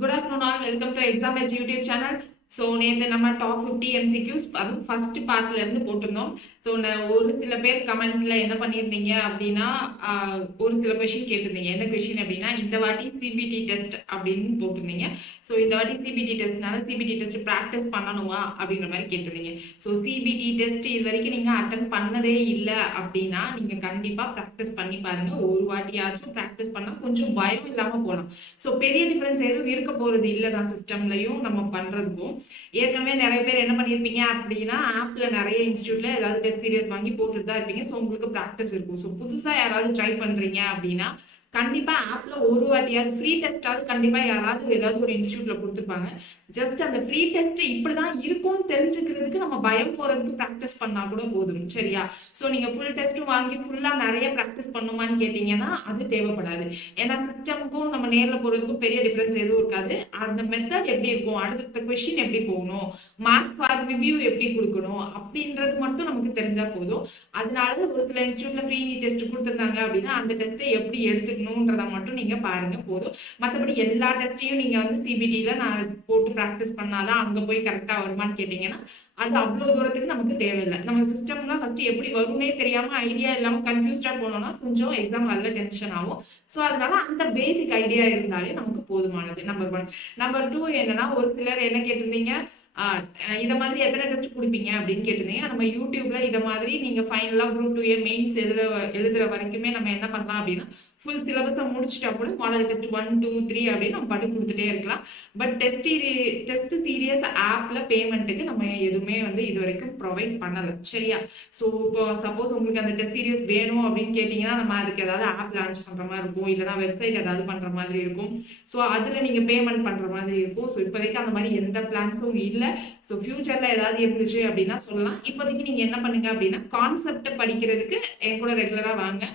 Good afternoon all. Welcome to Exam Edge YouTube channel. So நேற்று நம்ம top 50 MCQs அதுவும் first பார்ட்ல இருந்து போட்டிருந்தோம். ஸோ ஒரு சில பேர் கமெண்ட்ல என்ன பண்ணியிருந்தீங்க அப்படின்னா ஒரு சில கொஷின் கேட்டிருந்தீங்க. என்ன கொஷின் அப்படின்னா இந்த வாட்டி சிபிடி டெஸ்ட் அப்படின்னு போட்டிருந்தீங்க. ஸோ இந்த வாட்டி சிபிடி டெஸ்ட்னால சிபிடி டெஸ்ட் ப்ராக்டிஸ் பண்ணணுமா அப்படின்ற மாதிரி கேட்டிருந்தீங்க. ஸோ சிபிடி டெஸ்ட் இது வரைக்கும் நீங்கள் அட்டன் பண்ணதே இல்லை அப்படின்னா நீங்கள் கண்டிப்பாக ப்ராக்டிஸ் பண்ணி பாருங்க. ஒரு வாட்டியாச்சும் ப்ராக்டிஸ் பண்ணால் கொஞ்சம் பயம் இல்லாமல் போகலாம். ஸோ பெரிய டிஃபரன்ஸ் எதுவும் இருக்க போகிறது இல்லை தான் சிஸ்டம்லையும் நம்ம பண்ணுறதுக்கும். ஏற்கனவே நிறைய பேர் என்ன பண்ணியிருப்பீங்க அப்படின்னா ஆப்ல நிறைய இன்ஸ்டியூட்ல ஏதாவது டெஸ்ட் சீரியஸ் வாங்கி போட்டுட்டு தான் இருப்பீங்க. ஸோ உங்களுக்கு ப்ராக்டிஸ் இருக்கும். ஸோ புதுசாக யாராவது ட்ரை பண்றீங்க அப்படின்னா கண்டிப்பா ஆப்ல ஒரு வாட்டியாவது ஃப்ரீ டெஸ்டாவது கண்டிப்பா யாராவது ஏதாவது ஒரு இன்ஸ்டியூட்ல கொடுத்துருப்பாங்க. ஜஸ்ட் அந்த ஃப்ரீ டெஸ்ட் இப்படிதான் இருக்கும்னு தெரிஞ்சுக்கிறதுக்கு நம்ம பயம் போறதுக்கு ப்ராக்டிஸ் பண்ணா கூட போதும். சரியா? ஸோ நீங்க ஃபுல் டெஸ்ட்டும் வாங்கி ஃபுல்லா நிறைய ப்ராக்டிஸ் பண்ணுமான்னு கேட்டீங்கன்னா அது தேவைப்படாது. ஏன்னா சிஸ்டமுக்கும் நம்ம நேர்ல போறதுக்கும் பெரிய டிஃபரன்ஸ் எதுவும் இருக்காது. அந்த மெத்தட் எப்படி இருக்கும், அடுத்த கொஸ்டின் எப்படி போகணும், மார்க் ஃபார் ரிவ்யூ எப்படி கொடுக்கணும் அப்படின்றது மட்டும் நமக்கு தெரிஞ்சா போதும். அதனால ஒரு சில இன்ஸ்டியூட்ல ஃப்ரீ டெஸ்ட் கொடுத்துருந்தாங்க அப்படின்னா அந்த டெஸ்ட்டை எப்படி எடுத்துக்கணும்ன்றத மட்டும் நீங்க பாருங்க போதும். மற்றபடி எல்லா டெஸ்ட்டையும் நீங்க வந்து சிபிடியில நான் போட்டு ப்ராக்டிஸ் பண்ணாதான் அங்க போய் கரெக்டா வருமான்னு கேட்டீங்கன்னா அது அவ்வளவு தூரத்துக்கு நமக்கு தேவையில்லை. நம்ம சிஸ்டம்லாம் ஃபர்ஸ்ட் எப்படி வரும்னே தெரியாம ஐடியா இல்லாம கன்ஃபியூஸ்டா போனோம்னா கொஞ்சம் எக்ஸாம் வரல டென்ஷன் ஆகும். ஸோ அதனால அந்த பேசிக் ஐடியா இருந்தாலே நமக்கு போதுமானது. நம்பர் 1. நம்பர் 2 என்னன்னா ஒரு சிலர் என்ன கேட்டிருந்தீங்க, இத மாதிரி எத்தனை டெஸ்ட் கொடுப்பீங்க அப்படின்னு கேட்டிருந்தீங்க. நம்ம யூடியூப்ல இத மாதிரி நீங்க ஃபைனலா குரூப் 2A மெயின்ஸ் எழுதுற வரைக்குமே நம்ம என்ன பண்ணலாம் அப்படின்னா ஃபுல் சிலபஸை முடிச்சுட்டா கூட மாடல் டெஸ்ட் 1, 2, 3 அப்படின்னு நம்ம பட்டு கொடுத்துட்டே இருக்கலாம். பட் டெஸ்ட் சீரியஸ் ஆப்ல பேமெண்ட்டுக்கு நம்ம எதுவுமே வந்து இது வரைக்கும் ப்ரொவைட் பண்ணலை. சரியா? ஸோ இப்போ சப்போஸ் உங்களுக்கு அந்த டெஸ்ட் சீரியஸ் வேணும் அப்படின்னு கேட்டிங்கன்னா நம்ம அதுக்கு ஏதாவது ஆப் லான்ச் பண்ற மாதிரி இருக்கும், இல்லைன்னா வெப்சைட் ஏதாவது பண்ற மாதிரி இருக்கும். ஸோ அதுல நீங்க பேமெண்ட் பண்ற மாதிரி இருக்கும். ஸோ இப்போதைக்கு அந்த மாதிரி எந்த பிளான்ஸும் இல்லை. ஸோ ஃபியூச்சர்ல ஏதாவது இருந்துச்சு அப்படின்னா சொல்லலாம். இப்போதைக்கு நீங்க என்ன பண்ணுங்க அப்படின்னா கான்செப்ட் படிக்கிறதுக்கு என் கூட ரெகுலரா வாங்க.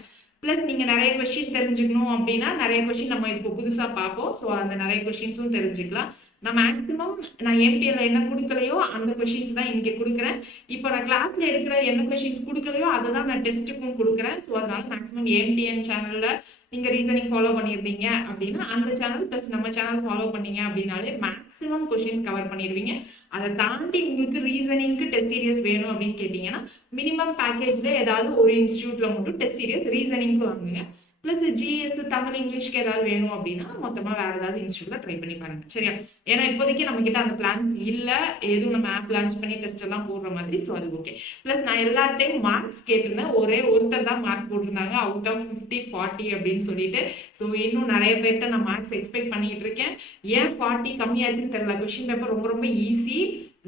பிளஸ் நீங்க நிறைய கொஸ்டின் தெரிஞ்சுக்கணும் அப்படின்னா நிறைய கொஸ்டின் நம்ம இப்போ புதுசா பார்ப்போம். ஸோ அந்த நிறைய கொஸ்டின்ஸும் தெரிஞ்சுக்கலாம். நான் மேக்ஸிமம் நான் எம்பிஎல்ல என்ன கொடுக்கலையோ அந்த கொஸ்டின்ஸ் தான் இங்கே கொடுக்குறேன். இப்போ நான் கிளாஸ்ல எடுக்கிற என்ன கொஸ்டின்ஸ் கொடுக்கலையோ அதை தான் நான் டெஸ்ட்டுக்கும் கொடுக்குறேன். ஸோ அதனால மேக்ஸிமம் ஏஎம்டிஎன் சேனல்ல நீங்க ரீசனிங் ஃபாலோ பண்ணியிருந்தீங்க அப்படின்னா அந்த சேனல் பிளஸ் நம்ம சேனல் ஃபாலோ பண்ணீங்க அப்படின்னாலே மேக்ஸிமம் கொஸ்டின்ஸ் கவர் பண்ணிடுவீங்க. அதை தாண்டி உங்களுக்கு ரீசனிங்க்கு டெஸ்ட் சீரியஸ் வேணும் அப்படின்னு கேட்டீங்கன்னா மினிமம் பேக்கேஜ்ல ஏதாவது ஒரு இன்ஸ்டியூட்ல மட்டும் டெஸ்ட் சீரியஸ் ரீசனிங்க்கு வாங்குங்க. பிளஸ் ஜிஎஸ் தமிழ் இங்கிலீஷ்க்கு ஏதாவது வேணும் அப்படின்னா மொத்தமா வேற ஏதாவது இன்ஸ்டியூட்ல ட்ரை பண்ணி பாருங்க. சரியா? ஏன்னா இப்போதைக்கு நம்ம கிட்ட அந்த பிளான்ஸ் இல்ல, எதுவும் நம்ம ஆப் லான்ச் பண்ணி டெஸ்ட் எல்லாம் போடுற மாதிரி. ஸோ அது ஓகே. பிளஸ் நான் எல்லா டைம் மார்க்ஸ் கேட்டிருந்தேன், ஒரே ஒருத்தர் தான் மார்க் போட்டிருந்தாங்க அவுட் ஆஃப் 50 40 அப்படின்னு சொல்லிட்டு. ஸோ இன்னும் நிறைய பேர்ட்ட நான் மார்க்ஸ் எக்ஸ்பெக்ட் பண்ணிட்டு இருக்கேன். ஏன் 40 கம்மியாச்சுன்னு தெரியல. கொஸ்டின் பேப்பர் ரொம்ப ரொம்ப ஈஸி.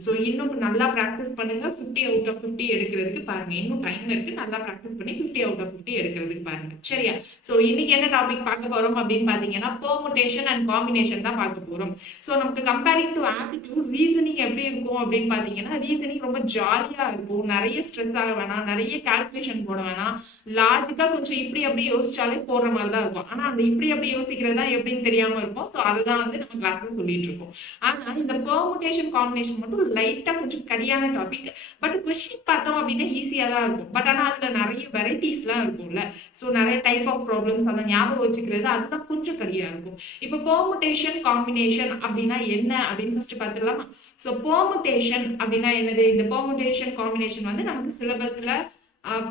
ஸோ இன்னும் நல்லா ப்ராக்டிஸ் பண்ணுங்க. 50 அவுட் ஆஃப் 50 எடுக்கிறதுக்கு பாருங்க. இன்னும் டைம் இருக்கு. நல்லா ப்ராக்டிஸ் பண்ணி 50 அவுட் ஆஃப் 50 எடுக்கிறதுக்கு பாருங்க. சரியா? ஸோ இன்னைக்கு என்ன டாபிக் பார்க்க போறோம் அப்படின்னு பாத்தீங்கன்னா பெர்முடேஷன் அண்ட் காம்பினேஷன் தான் பார்க்க போறோம். ஸோ நமக்கு கம்பேரிங் டு ஆப்டிடியூட் ரீசனிங் எப்படி இருக்கும் அப்படின்னு பாத்தீங்கன்னா ரீசனிங் ரொம்ப ஜாலியா இருக்கும். நிறைய ஸ்ட்ரெஸ் ஆக வேணாம், நிறைய கால்குலேஷன் போட வேணாம். லாஜிக்கா கொஞ்சம் இப்படி அப்படி யோசிச்சாலே போடுற மாதிரி தான் இருக்கும். ஆனா அந்த இப்படி அப்படி யோசிக்கிறதா எப்படின்னு தெரியாம இருக்கும். ஸோ அதுதான் வந்து நம்ம கிளாஸ்ல சொல்லிட்டு இருக்கோம். ஆனா இந்த பெர்முடேஷன் காம்பினேஷன் மட்டும் லைட்டா கொஞ்சம் கடியான டாபிக். பட் கொஸ்டின் பார்த்தோம் அப்படின்னா ஈஸியா தான் இருக்கும். பட் ஆனா அதுல நிறைய வெரைட்டிஸ் எல்லாம் இருக்கும்ல. ஸோ நிறைய டைப் ஆஃப் ப்ராப்ளம்ஸ் அதை ஞாபகம் வச்சுக்கிறது அதுதான் கொஞ்சம் கடியா இருக்கும். இப்போ பெர்முடேஷன் காம்பினேஷன் அப்படின்னா என்ன அப்படின்னு ஃபர்ஸ்ட் பார்த்துடலாமா? ஸோ பெர்முடேஷன் அப்படின்னா என்னது? இந்த பெர்முடேஷன் காம்பினேஷன் வந்து நமக்கு சிலபஸ்ல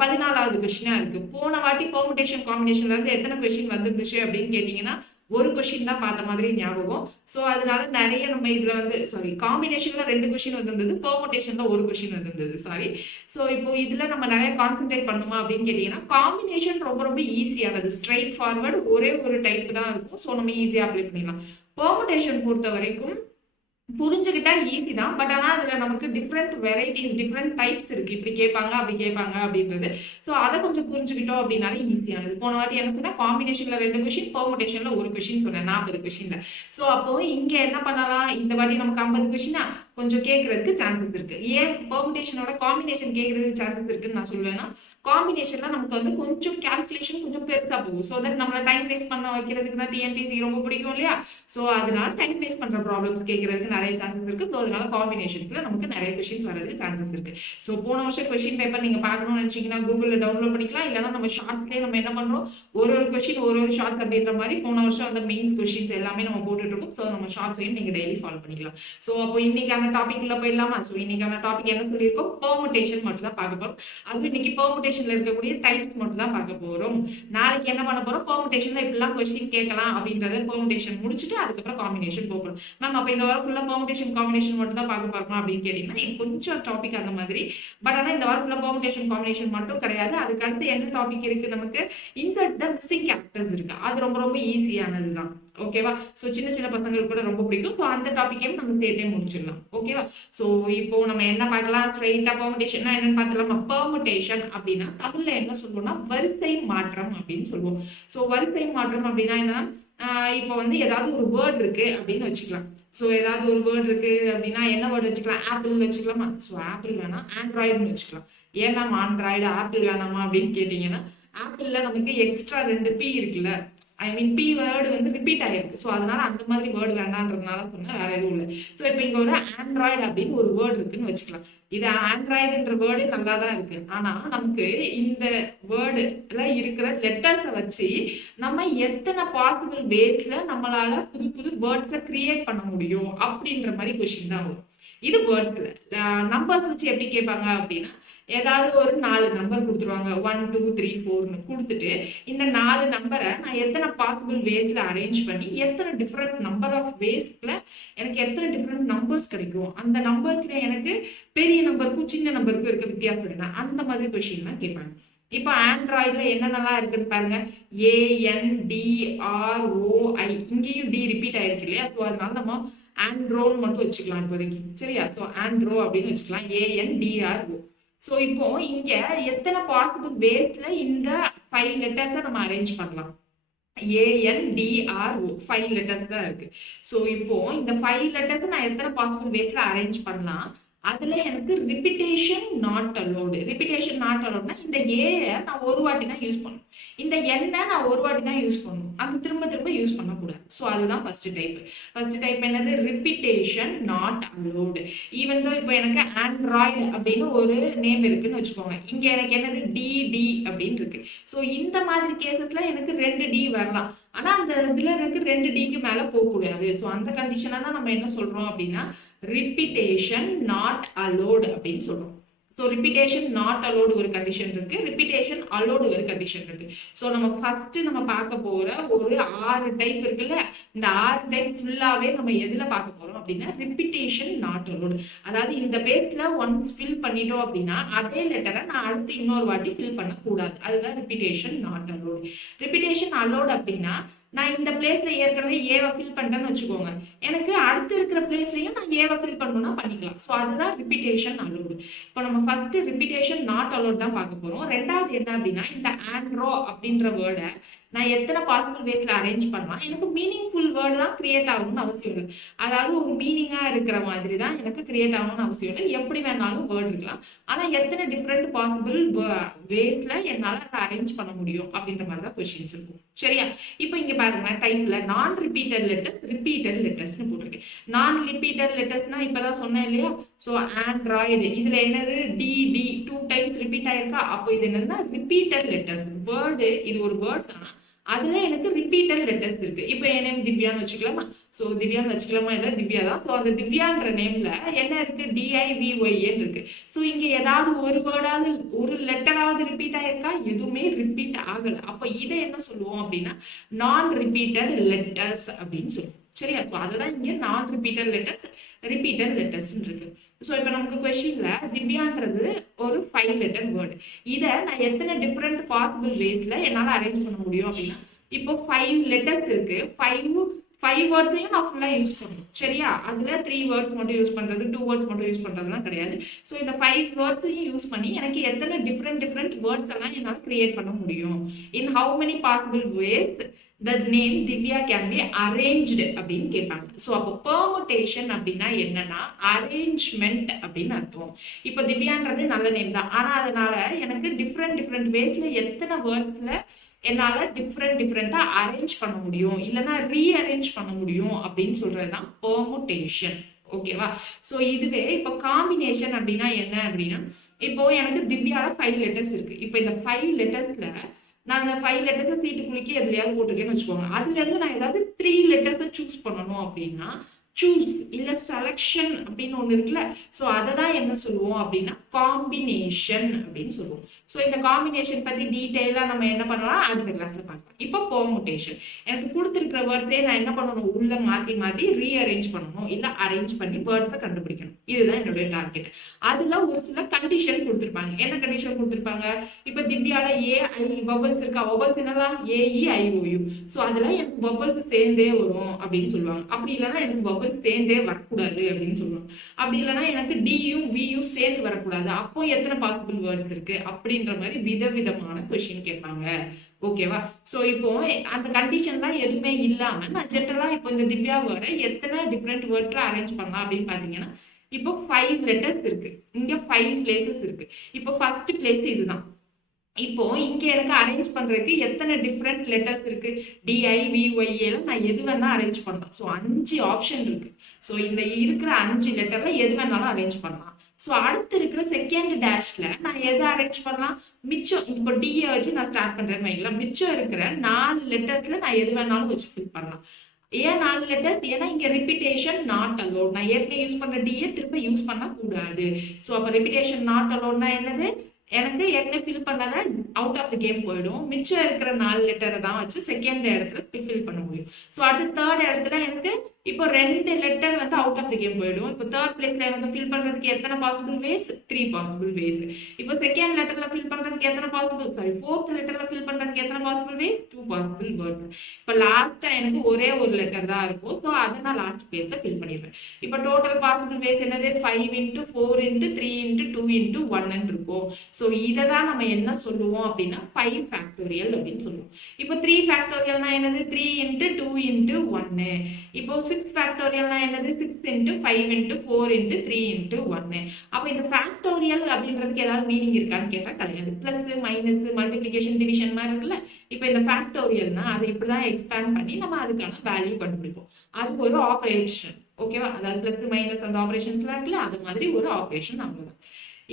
14வது கொஸ்டினா இருக்கு. போன வாட்டி பெர்முடேஷன் காம்பினேஷன்ல இருந்து எத்தனை கொஸ்டின் வந்துருந்துச்சு அப்படின்னு கேட்டீங்கன்னா ஒரு கொஸ்டின் தான் பார்த்த மாதிரி ஞாபகம். ஸோ அதனால நிறைய நம்ம இதுல வந்து காம்பினேஷன்ல 2 கொஸ்டின் வந்திருந்தது, பெர்முடேஷன்ல ஒரு கொஸ்டின் வந்திருந்தது. ஸோ இப்போ இதுல நம்ம நிறைய கான்சென்ட்ரேட் பண்ணுமா அப்படின்னு கேட்டீங்கன்னா காம்பினேஷன் ரொம்ப ரொம்ப ஈஸியானது, ஸ்ட்ரைட் ஃபார்வர்டு, ஒரே ஒரு டைப் தான் இருக்கும். ஸோ நம்ம ஈஸியா அப்ளை பண்ணிடலாம். பெர்முடேஷன் பொறுத்த வரைக்கும் புரிஞ்சுக்கிட்டா ஈஸி தான். பட் ஆனால் அதில் நமக்கு டிஃப்ரெண்ட் வெரைட்டிஸ், டிஃப்ரெண்ட் டைப்ஸ் இருக்கு. இப்படி கேட்பாங்க அப்படி கேட்பாங்க அப்படின்றது. ஸோ அதை கொஞ்சம் புரிஞ்சுக்கிட்டோம் அப்படின்னாலே ஈஸியானது. போன வாட்டி என்ன சொன்னா காம்பினேஷன்ல 2 கொஸ்டின், பெர்முடேஷன்ல ஒரு கொஸ்டின் சொன்னேன் 40 கொஸ்டின்ல. ஸோ அப்போ இங்க என்ன பண்ணலாம்? இந்த வாட்டி நமக்கு 50 கொஸ்டினா கொஞ்சம் கேட்கறதுக்கு சான்சஸ் இருக்கு. ஏன் பெர்முடேஷனோட காம்பினேஷன் கேட்கறதுக்கு சான்சஸ் இருக்குன்னு நான் சொல்லுவேன்னா, காம்பினேஷன்ல நமக்கு வந்து கொஞ்சம் கால்குலேஷன் கொஞ்சம் பெருசா போகும். ஸோ தட் நம்மள டைம் வேஸ்ட் பண்ண வைக்கிறதுக்கு தான் டிஎன்பிஎஸ்சி ரொம்ப பிடிக்கும் இல்லையா? ஸோ அதனால டைம் வேஸ்ட் பண்ற ப்ராப்ளம்ஸ் கேட்கறதுக்கு நிறைய சான்சஸ் இருக்கு. ஸோ அதனால காம்பினேஷன்ஸ்ல நமக்கு நிறைய கொஸ்டின்ஸ் வரதுக்கு சான்சஸ் இருக்கு. ஸோ போன வருஷம் கொஸ்டின் பேப்பர் நீங்க பார்க்கணும்னு நினைச்சீங்கன்னா கூகுள்ல டவுன்லோட் பண்ணிக்கலாம். இல்லைன்னா நம்ம ஷார்ட்ஸ்லேயே நம்ம என்ன பண்றோம், ஒரு கொஸ்டின் ஒரு ஷார்ட்ஸ் அப்படின்ற மாதிரி போன வருஷம் அந்த மெயின்ஸ் கொஸ்டின்ஸ் எல்லாமே நம்ம போட்டுட்டு இருக்கோம். ஸோ நம்ம ஷார்ட்ஸையும் நீங்க டெய்லி ஃபாலோ பண்ணிக்கலாம். ஸோ அப்போ இன்னைக்கான டாபிக் உள்ள போயிடலாமா? ஸோ இன்னைக்கான டாபிக் என்ன சொல்லியிருக்கோம், பெர்முடேஷன் மட்டும் தான் பார்க்க போறோம். அது இன்னைக்கு பெர்முடேஷன்ல இருக்கக்கூடிய டைப்ஸ் மட்டும் தான் பார்க்க போறோம். நாளைக்கு என்ன பண்ண போறோம், பெர்முடேஷன்ல இப்படிலாம் கொஸ்டின் கேட்கலாம் அப்படின்றத பெர்முடேஷன் முடிச்சுட்டு அதுக்கப்புறம் காம்பினேஷன் போகிறோம். மேம் அப்ப இந்த வாரம் ஃபுல்லா பெர்முடேஷன் காம்பினேஷன் மட்டும் தான் பார்க்க போறோமா அப்படின்னு கேட்டீங்கன்னா கொஞ்சம் டாபிக் அந்த மாதிரி. பட் ஆனா இந்த வாரம் ஃபுல்லா பெர்முடேஷன் காம்பினேஷன் மட்டும் கிடையாது. அதுக்கு அடுத்து என்ன டாபிக் இருக்கு, நமக்கு இன்சர்ட் த மிஸ்ஸிங் கேரக்டர்ஸ் இருக்கு. அது ரொம்ப ரொம்ப ஈஸியானது தான். ஓகேவா? சோ சின்ன சின்ன பசங்களுக்கு கூட ரொம்ப பிடிக்கும். சோ அந்த டாபிக்கையும் நம்ம சேர்த்தே முடிச்சிடலாம். ஓகேவா? சோ இப்போ நம்ம என்ன பார்க்கலாம், ஸ்ட்ரைட்டா பெர்முடேஷன்னா என்னன்னு பார்த்துலாம். பெர்முடேஷன் அப்படின்னா தமிழ்ல என்ன சொல்லுவோம்னா வரிசை மாற்றம் அப்படின்னு சொல்லுவோம். சோ வரிசை மாற்றம் அப்படின்னா என்ன, இப்போ வந்து ஏதாவது ஒரு வேர்ட் இருக்கு அப்படின்னு வச்சுக்கலாம். சோ ஏதாவது ஒரு வேர்ட் இருக்கு அப்படின்னா என்ன வேர்ட் வச்சுக்கலாம், ஆப்பிள் வச்சுக்கலாமா? சோ ஆப்பிள் வேணாம், ஆண்ட்ராய்டுன்னு வச்சுக்கலாம். ஏன் மேம் ஆண்ட்ராய்டு ஆப்பிள் வேணாமா அப்படின்னு கேட்டீங்கன்னா, ஆப்பிள்ல நமக்கு எக்ஸ்ட்ரா 2 பி இருக்குல்ல, ஐ மீன் பி வேர்டு வந்து ரிப்பீட் ஆயிருக்கு. ஸோ அதனால அந்த மாதிரி வேர்டு வேண்டான்றதுனால சொன்னேன், வேற எதுவும் இல்லை. ஸோ இப்போ இங்க ஒரு ஆண்ட்ராய்டு அப்படின்னு ஒரு வேர்டு இருக்குன்னு வச்சுக்கலாம். இது ஆண்ட்ராய்டுன்ற வேர்டு நல்லா தான் இருக்கு. ஆனா நமக்கு இந்த வேர்டுல இருக்கிற லெட்டர்ஸை வச்சு நம்ம எத்தனை பாசிபிள் வேஸ்ல நம்மளால புது புது வேர்ட்ஸை கிரியேட் பண்ண முடியும் அப்படின்ற மாதிரி கொஸ்டின் தான் வரும். இது வேர்ட்ஸ்ல. நம்பர்ஸ் வச்சு எப்படி கேட்பாங்க அப்படின்னா, ஏதாவது ஒரு 4 நம்பர் கொடுத்துருவாங்க. 1 2 3 4ன்னு கொடுத்துட்டு இந்த 4 நம்பரை நான் எத்தனை பாசிபிள் வேஸ்ல அரேஞ்ச் பண்ணி எத்தனை டிஃப்ரெண்ட் நம்பர் ஆஃப் வேஸ்ல எனக்கு எத்தனை டிஃப்ரெண்ட் நம்பர்ஸ் கிடைக்கும், அந்த நம்பர்ஸ்ல எனக்கு பெரிய நம்பருக்கும் சின்ன நம்பருக்கும் இருக்க வித்தியாசம் என்ன, அந்த மாதிரி கொஸ்டின் தான் கேட்பாங்க. இப்போ ஆண்ட்ராய்டுல என்னென்னலாம் இருக்குன்னு பாருங்க. ANDROI, இங்கேயும் டி ரிப்பீட் ஆயிருக்கு இல்லையா? ஸோ அதனால நம்ம ஆண்ட்ரோன்னு மட்டும் வச்சுக்கலாம் இப்போதைக்கு. சரியா? ஸோ ஆண்ட்ரோ அப்படின்னு வச்சுக்கலாம், ANDRO. ஸோ இப்போ இங்க எத்தனை பாசிபிள் வேஸ்ல இந்த 5 லெட்டர்ஸை நம்ம அரேஞ்ச் பண்ணலாம். ANDRO 5 லெட்டர்ஸ் தான் இருக்கு. ஸோ இப்போ இந்த 5 லெட்டர்ஸ் நான் எத்தனை பாசிபிள் வேஸ்ல அரேஞ்ச் பண்ணலாம். அதுல எனக்கு repetition not allowed. Repetition not அலோட்னா இந்த ஏ நான் ஒரு வாட்டி தான் யூஸ் பண்ணணும், இந்த எண்ணை நான் ஒரு வாட்டி தான் யூஸ் பண்ணணும், அது திரும்ப திரும்ப யூஸ் பண்ணக்கூடாது. ஸோ அதுதான் ஃபர்ஸ்ட் டைப். ஃபர்ஸ்ட் டைப் என்னது, repetition not allowed. Even though இப்போ எனக்கு ஆண்ட்ராய்டு அப்படின்னு ஒரு நேம் இருக்குன்னு வச்சுக்கோங்க, இங்க எனக்கு என்னது DD அப்படின்னு இருக்கு. ஸோ இந்த மாதிரி கேசஸ்ல எனக்கு 2 D வரலாம். ஆனா அந்த இதுல எனக்கு 2 Dக்கு மேல போகக்கூடாது. ஸோ அந்த கண்டிஷனை தான் நம்ம என்ன சொல்றோம் அப்படின்னா ரிப்பிட்டேஷன் நாட் அலோடு அப்படின்னு சொல்றோம். ஸோ ரிப்பிட்டேஷன் நாட் அலோடு ஒரு கண்டிஷன் இருக்கு, ரிப்பிட்டேஷன் அலோடு ஒரு கண்டிஷன் இருக்கு. ஸோ நம்ம ஃபர்ஸ்ட் நம்ம பார்க்க போற ஒரு 6 டைப் இருக்குல்ல, இந்த 6 டைப் ஃபுல்லாவே நம்ம எதுல பார்க்க போறோம் அப்படின்னா ரிப்பிட்டேஷன் நாட் அலோடு. அதாவது இந்த பேஸ்ல ஒன்ஸ் ஃபில் பண்ணிட்டோம் அப்படின்னா அதே லெட்டரை நான் அடுத்து இன்னொரு வாட்டி ஃபில் பண்ணக்கூடாது. அதுதான் repetition not allowed. Repetition allowed அப்படின்னா நான் இந்த பிளேஸ்ல ஏற்கனவே ஏவை ஃபில் பண்ணிட்டேன்னு வச்சுக்கோங்க, எனக்கு அடுத்து இருக்கிற பிளேஸ்லயும் நான் ஏவை ஃபில் பண்ணணும்னா பண்ணிக்கலாம். ஸோ அதுதான் ரிப்பிட்டேஷன் அலோடு. இப்போ நம்ம ஃபர்ஸ்ட் ரிப்பிட்டேஷன் நாட் அலோடு தான் பார்க்க போறோம். ரெண்டாவது என்ன அப்படின்னா இந்த ஆண்ட்ரோ அப்படின்ற வேர்டை நான் எத்தனை பாசிபிள் வேஸ்ல அரேஞ்ச் பண்ணலாம், எனக்கு மீனிங்ஃபுல் வேர்டு தான் கிரியேட் ஆகணும்னு அவசியம் இல்லை. அதாவது ஒரு மீனிங்கா இருக்கிற மாதிரி தான் எனக்கு கிரியேட் ஆகணும்னு அவசியம் இல்லை. எப்படி வேணாலும் வேர்டு இருக்கலாம், ஆனா எத்தனை டிஃப்ரெண்ட் பாசிபிள் வேஸ்ல என்னால அதை அரேஞ்ச் பண்ண முடியும் அப்படின்ற மாதிரி தான் கொஸ்டின்ஸ் இருக்கும். சரியா? இப்போ இங்க பாருங்க டைப்ல நான் ரிப்பீட்டட் லெட்டர்ஸ், ரிப்பீட்டட் லெட்டர்ஸ்னு போட்டிருக்கேன். நான் ரிப்பீட்டட் லெட்டர்ஸ்னா இப்பதான் சொன்னேன் இல்லையா? ஸோ ஆண்ட்ராய்டு இதுல என்னது DD 2 டைம்ஸ் ரிப்பீட் ஆயிருக்கா? அப்போ இது என்னன்னா ரிப்பீட்டட் லெட்டர்ஸ். வேர்டு இது ஒரு வேர்டு தான், அதுல எனக்கு ரிப்பீட்டட் லெட்டர்ஸ் இருக்கு. இப்போ என் நேம் திவ்யான்னு வச்சுக்கலாமா? ஸோ திவ்யான்னு வச்சுக்கலாமா? இதை திவ்யா தான். ஸோ அந்த திவ்யான்ற நேம்ல என்ன இருக்கு, DIVYN இருக்கு. ஸோ இங்க ஏதாவது ஒரு வேர்டாவது ஒரு லெட்டராவது ரிப்பீட் ஆயிருக்கா? எதுவுமே ரிப்பீட் ஆகல. அப்ப இதை என்ன சொல்லுவோம் அப்படின்னா நான் ரிப்பீட்டட் லெட்டர்ஸ் அப்படின்னு சொல்லுவோம். சரியா? ஸோ அதுதான் இங்க நான் ரிப்பீட்டட் லெட்டர்ஸ், ரிப்பீட்டட் லெட்டர்ஸ் இருக்கு. ஸோ இப்போ நமக்கு கொஸ்டின்ல திவ்யான்றது ஒரு 5 லெட்டர் வேர்டு. இதை நான் எத்தனை டிஃப்ரெண்ட் பாசிபிள் வேஸ்ல என்னால அரேஞ்ச் பண்ண முடியும் அப்படின்னா, இப்போ 5 லெட்டர்ஸ் இருக்கு, 5 வேர்ட்ஸையும் நான் ஃபுல்லா யூஸ் பண்ணணும். சரியா? அதுல 3 வேர்ட்ஸ் மட்டும் யூஸ் பண்றது, 2 வேர்ட்ஸ் மட்டும் யூஸ் பண்றதுலாம் கிடையாது. ஸோ இந்த 5 வேர்ட்ஸையும் யூஸ் பண்ணி எனக்கு எத்தனை டிஃப்ரெண்ட் வேர்ட்ஸ் எல்லாம் என்னால கிரியேட் பண்ண முடியும், in how many possible ways the name Divya can be arranged அப்படின்னு கேட்பாங்க. ஸோ அப்போ பெர்முடேஷன் அப்படின்னா என்னன்னா அரேஞ்ச்மெண்ட் அப்படின்னு அர்த்தம். இப்போ திவ்யான்றது நல்ல நேம் தான், ஆனா அதனால எனக்கு டிஃப்ரெண்ட் வேஸ்ல எத்தனை வேர்ட்ஸ்ல என்னால டிஃப்ரெண்டா அரேஞ்ச் பண்ண முடியும், இல்லைன்னா ரீஅரேஞ்ச் பண்ண முடியும் அப்படின்னு சொல்றதுதான் பெர்முடேஷன். ஓகேவா? ஸோ இதுவே இப்போ காம்பினேஷன் அப்படின்னா என்ன அப்படின்னா, இப்போ எனக்கு திவ்யால 5 லெட்டர்ஸ் இருக்கு. இப்போ இந்த 5 லெட்டர்ஸ்ல நான் அந்த 5 லெட்டர்ஸ் சீட்டு குலுக்கி எதுலையாவது போட்டிருக்கேன்னு வச்சுக்கோங்க. அதுல இருந்து நான் ஏதாவது 3 லெட்டர்ஸ் சூஸ் பண்ணணும் அப்படின்னா சூஸ் இல்ல செலக்ஷன் அப்படின்னு ஒண்ணு இருக்குல்ல. ஸோ அதை தான் என்ன சொல்லுவோம் அப்படின்னா காம்பினேஷன் அப்படின்னு சொல்லுவோம். ஸோ இந்த காம்பினேஷன் பத்தி டீட்டெயிலா நம்ம என்ன பண்ணலாம் அடுத்த கிளாஸ்ல பார்க்கலாம். இப்போ பெர்முடேஷன் எனக்கு கொடுத்துருக்கிற வேர்ட்ஸே நான் என்ன பண்ணணும், உள்ள மாத்தி ரீஅரேஞ்ச் பண்ணணும், இல்ல அரேஞ்ச் பண்ணி வேர்ட்ஸை கண்டுபிடிக்கணும். இதுதான் என்னுடைய டார்கெட். அதுல ஒரு சில கண்டிஷன் கொடுத்துருப்பாங்க. என்ன கண்டிஷன் கொடுத்துருப்பாங்க? இப்ப திவ்யால ஏஐ வவல்ஸ் இருக்கா, வவல்ஸ் என்னலாம் ஏஇஐஓயு. ஸோ அதுல எனக்கு வவல்ஸ் சேர்ந்தே வரும் அப்படின்னு சொல்லுவாங்க. அப்படி இல்லைன்னா எனக்கு வவல்ஸ் சேர்ந்தே வரக்கூடாது அப்படின்னு சொல்லுவாங்க. அப்படி இல்லைன்னா எனக்கு டியும் வியும் சேர்ந்து வரக்கூடாது. அப்போ எத்தனை பாசிபிள் வேர்ட்ஸ் இருக்கு அப்படின்ற மாதிரி விதவிதமான கொஸ்டின் கேட்பாங்க. ஓகேவா? ஸோ இப்போ அந்த கண்டிஷன் தான் எதுவுமே இல்லாம நான் ஜென்ரலா இப்போ இந்த திவ்யா வேர்டை எத்தனை டிஃப்ரெண்ட் வேர்ட்ஸ்ல அரேஞ்ச் பண்ணலாம் அப்படின்னு பாத்தீங்கன்னா, இப்போ 5 லெட்டர்ஸ் இருக்கு, இங்க 5 பிளேசஸ் இருக்கு. இப்போ ஃபர்ஸ்ட் பிளேஸ் இதுதான். இப்போ இங்க எனக்கு அரேஞ்ச் பண்றதுக்கு எத்தனை டிஃப்ரெண்ட் லெட்டர்ஸ் இருக்கு, டிஐவிஒய்ஏல நான் எது வேணா அரேஞ்ச் பண்ணலாம். ஸோ 5 ஆப்ஷன் இருக்கு. ஸோ இந்த இருக்கிற 5 லெட்டர்ல எது வேணாலும் அரேஞ்ச் பண்ணலாம். ஸோ அடுத்து இருக்கிற செகண்ட் டேஷ்ல நான் எதை அரேஞ்ச் பண்ணலாம், மிச்சம் இப்போ டிஏ வச்சு நான் ஸ்டார்ட் பண்றேன்னு வைங்களேன். மிச்சம் இருக்கிற 4 லெட்டர்ஸ்ல நான் எது வேணாலும் வச்சு ஃபில் பண்ணலாம். ஏன் 4 லெட்டர்ஸ்? ஏன்னா இங்க ரிப்பீட்டேஷன் நாட் அலோட். நான் ஏற்கனவே யூஸ் பண்ண டிஏ திரும்ப யூஸ் பண்ண கூடாது. ஸோ அப்போ ரிப்பீட்டேஷன் நாட் அலோட்னா என்னது, எனக்கு ஏற்கனவே ஃபில் பண்ணாத அவுட் ஆஃப் த கேம் போயிடும். மிச்சம் இருக்கிற 4 லெட்டரை தான் வச்சு செகண்ட் இடத்துல ஃபில் பண்ண முடியும். ஸோ அடுத்து தேர்ட் இடத்துல எனக்கு இப்போ 2 லெட்டர் வந்து அவுட் ஆஃப் த கேம் போயிடும். இப்போ தேர்ட் பிளேஸ்ல எனக்கு ஃபில் பண்றதுக்கு எத்தனை பாசிபிள் வேஸ்? 3 possible ways. இப்போ செகண்ட் லெட்டர்ல ஃபில் பண்றதுக்கு எத்தனை பாசிபிள், ஃபோர்த் லெட்டர்ல ஃபில் பண்றதுக்கு எத்தனை பாசிபிள் வேஸ்? 2 possible words. இப்போ லாஸ்டா எனக்கு ஒரே ஒரு லெட்டர் தான் இருக்கும். ஸோ அதை நான் லாஸ்ட் பிளேஸ்ல ஃபில் பண்ணிடுவேன். இப்போ டோட்டல் பாசிபிள் வேஸ் என்னது? 5 × 4 × 3 × 2 × 1 இருக்கும். ஸோ இதை தான் நம்ம என்ன சொல்லுவோம் அப்படின்னா 5 ஃபேக்டோரியல் அப்படின்னு சொல்லுவோம். இப்போ 3 ஃபேக்டோரியல்னா என்னது? 3 × 2 × 1. இப்போ 6 ஃபேக்டோரியல்னா என்னது? 6 × 5 × 4 × 3 × 1. அப்போ இந்த ஃபேக்டோரியல் அப்படின்றதுக்கு ஏதாவது மீனிங் இருக்கான்னு கேட்டா கிடையாது. பிளஸ் மைனஸ் மல்டிபிளிகேஷன் டிவிஷன் மாதிரி இருக்குல்ல. இப்போ இந்த ஃபேக்டோரியல்னா அதை இப்படிதான் எக்ஸ்பேண்ட் பண்ணி நம்ம அதுக்கான வேல்யூ கண்டுபிடிப்போம். அது ஒரு ஆபரேஷன். ஓகேவா? அதாவது பிளஸ் மைனஸ் அந்த ஆபரேஷன்ஸ்லாம் இருக்குல்ல, அது மாதிரி ஒரு ஆபரேஷன். அவ்வளவுதான்.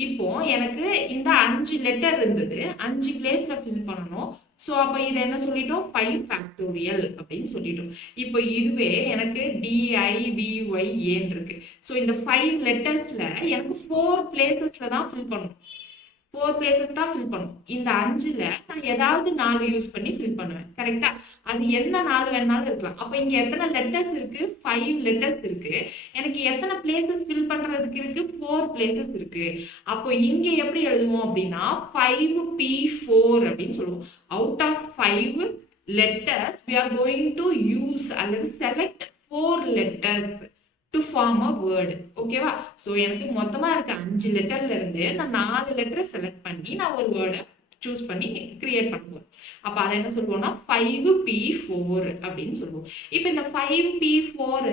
இப்போ எனக்கு இந்த 5 லெட்டர் இருந்தது, 5 பிளேஸ்ல ஃபில் பண்ணணும். ஸோ அப்போ இதை என்ன சொல்லிட்டோம்? 5 ஃபேக்டோரியல் அப்படின்னு சொல்லிட்டோம். இப்போ இதுவே எனக்கு டிஐவிஒய்ஏன்னு இருக்கு. ஸோ இந்த 5 லெட்டர்ஸ்ல எனக்கு 4 பிளேசஸ்ல தான் ஃபில் பண்ணணும். 4 பிளேசஸ் தான் ஃபில் பண்ணும். இந்த 5ல நான் ஏதாவது 4 யூஸ் பண்ணி ஃபில் பண்ணுவேன். கரெக்டா? அது என்ன 4 வேணாலும் இருக்கலாம். அப்ப இங்க எத்தனை லெட்டர்ஸ் இருக்கு? 5 லெட்டர்ஸ் இருக்கு. எனக்கு எத்தனை பிளேசஸ் ஃபில் பண்றதுக்கு இருக்கு? 4 பிளேசஸ் இருக்கு. அப்போ இங்க எப்படி எழுதுவோம் அப்படின்னா 5P4 அப்படின்னு சொல்லுவோம். Out of 5 letters we are going to use அல்லது select 4 letters to form a word. ஓகேவா? ஸோ எனக்கு மொத்தமா இருக்க 5 லெட்டர்ல இருந்து நான் 4 லெட்டரை செலக்ட் பண்ணி நான் ஒரு வேர்டை சூஸ் பண்ணி கிரியேட் பண்ணுவோம். அப்ப அதை என்ன சொல்லுவோம்னா 5P4 அப்படின்னு சொல்லுவோம். இப்போ இந்த 5P4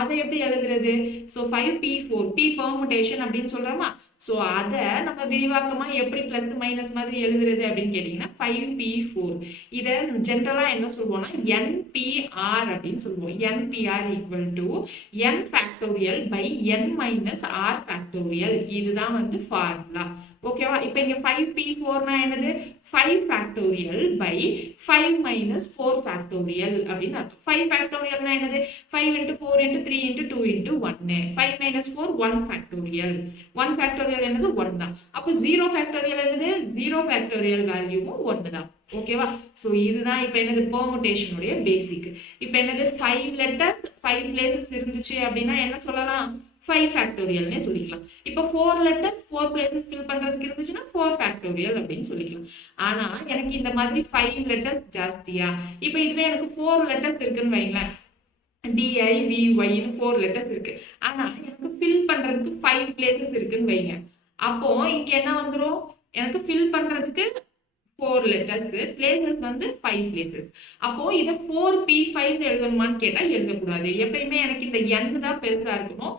அதை எப்படி எழுதுறது? ஸோ 5P4 P பெர்முடேஷன் அப்படின்னு சொல்றோமா? ஸோ அதை நம்ம விரிவாக்கமா எப்படி பிளஸ் மைனஸ் மாதிரி எழுதுறது அப்படின்னு கேட்டீங்கன்னா 5P4 இதை ஜென்ரலா என்ன சொல்லுவோம்னா NPR அப்படின்னு சொல்லுவோம். NPR equal to N factorial by N minus R factorial. இதுதான் வந்து ஃபார்முலா. ஓகேவா? இப்போ இங்க 5P4னா என்னது? 5 ஃபேக்டோரியல் பை 5 மைனஸ் 4 ஃபேக்டோரியல் அப்படின்னு அர்த்தம். 5 ஃபேக்டோரியல்னா என்னது? 5 × 4 × 3 × 2 × 1. 5 மைனஸ் 4 1 ஃபேக்டோரியல். 1 ஃபேக்டோரியல் என்னது? 1 தான். அப்போ 0 ஃபேக்டோரியல் என்னது? 0 ஃபேக்டோரியல் வேல்யூவும் 1 தான். ஓகேவா? ஸோ இதுதான் இப்போ என்னது பெர்முடேஷனுடைய பேசிக். இப்போ என்னது 5 லெட்டர்ஸ் 5 பிளேசஸ் இருந்துச்சு அப்படின்னா என்ன சொல்லலாம்? 5 ஃபேக்டோரியல்னே சொல்லிக்கலாம். இப்போ 4 லெட்டர்ஸ் 4 பிளேசஸ் ஃபில் பண்றதுக்கு இருந்துச்சுன்னா 4 ஃபேக்டோரியல் அப்படின்னு சொல்லிக்கலாம். ஆனா எனக்கு இந்த மாதிரி 5 லெட்டர்ஸ் ஜாஸ்தியா? இப்போ இதுவே எனக்கு 4 லெட்டர்ஸ் இருக்குன்னு வைங்களேன். டிஐவிஒய்னு 4 லெட்டர்ஸ் இருக்கு. ஆனா எனக்கு ஃபில் பண்றதுக்கு 5 பிளேசஸ் இருக்குன்னு வைங்க. அப்போ இங்க என்ன வந்துடும்? எனக்கு ஃபில் பண்றதுக்கு 4 letters, places வந்து 5 places. அப்போ இத 4p5 எழுதணுமான்னு கேட்டா எழுதக்கூடாது. எப்பயுமே எனக்கு இந்த n தான் பெருசா இருக்கணும்,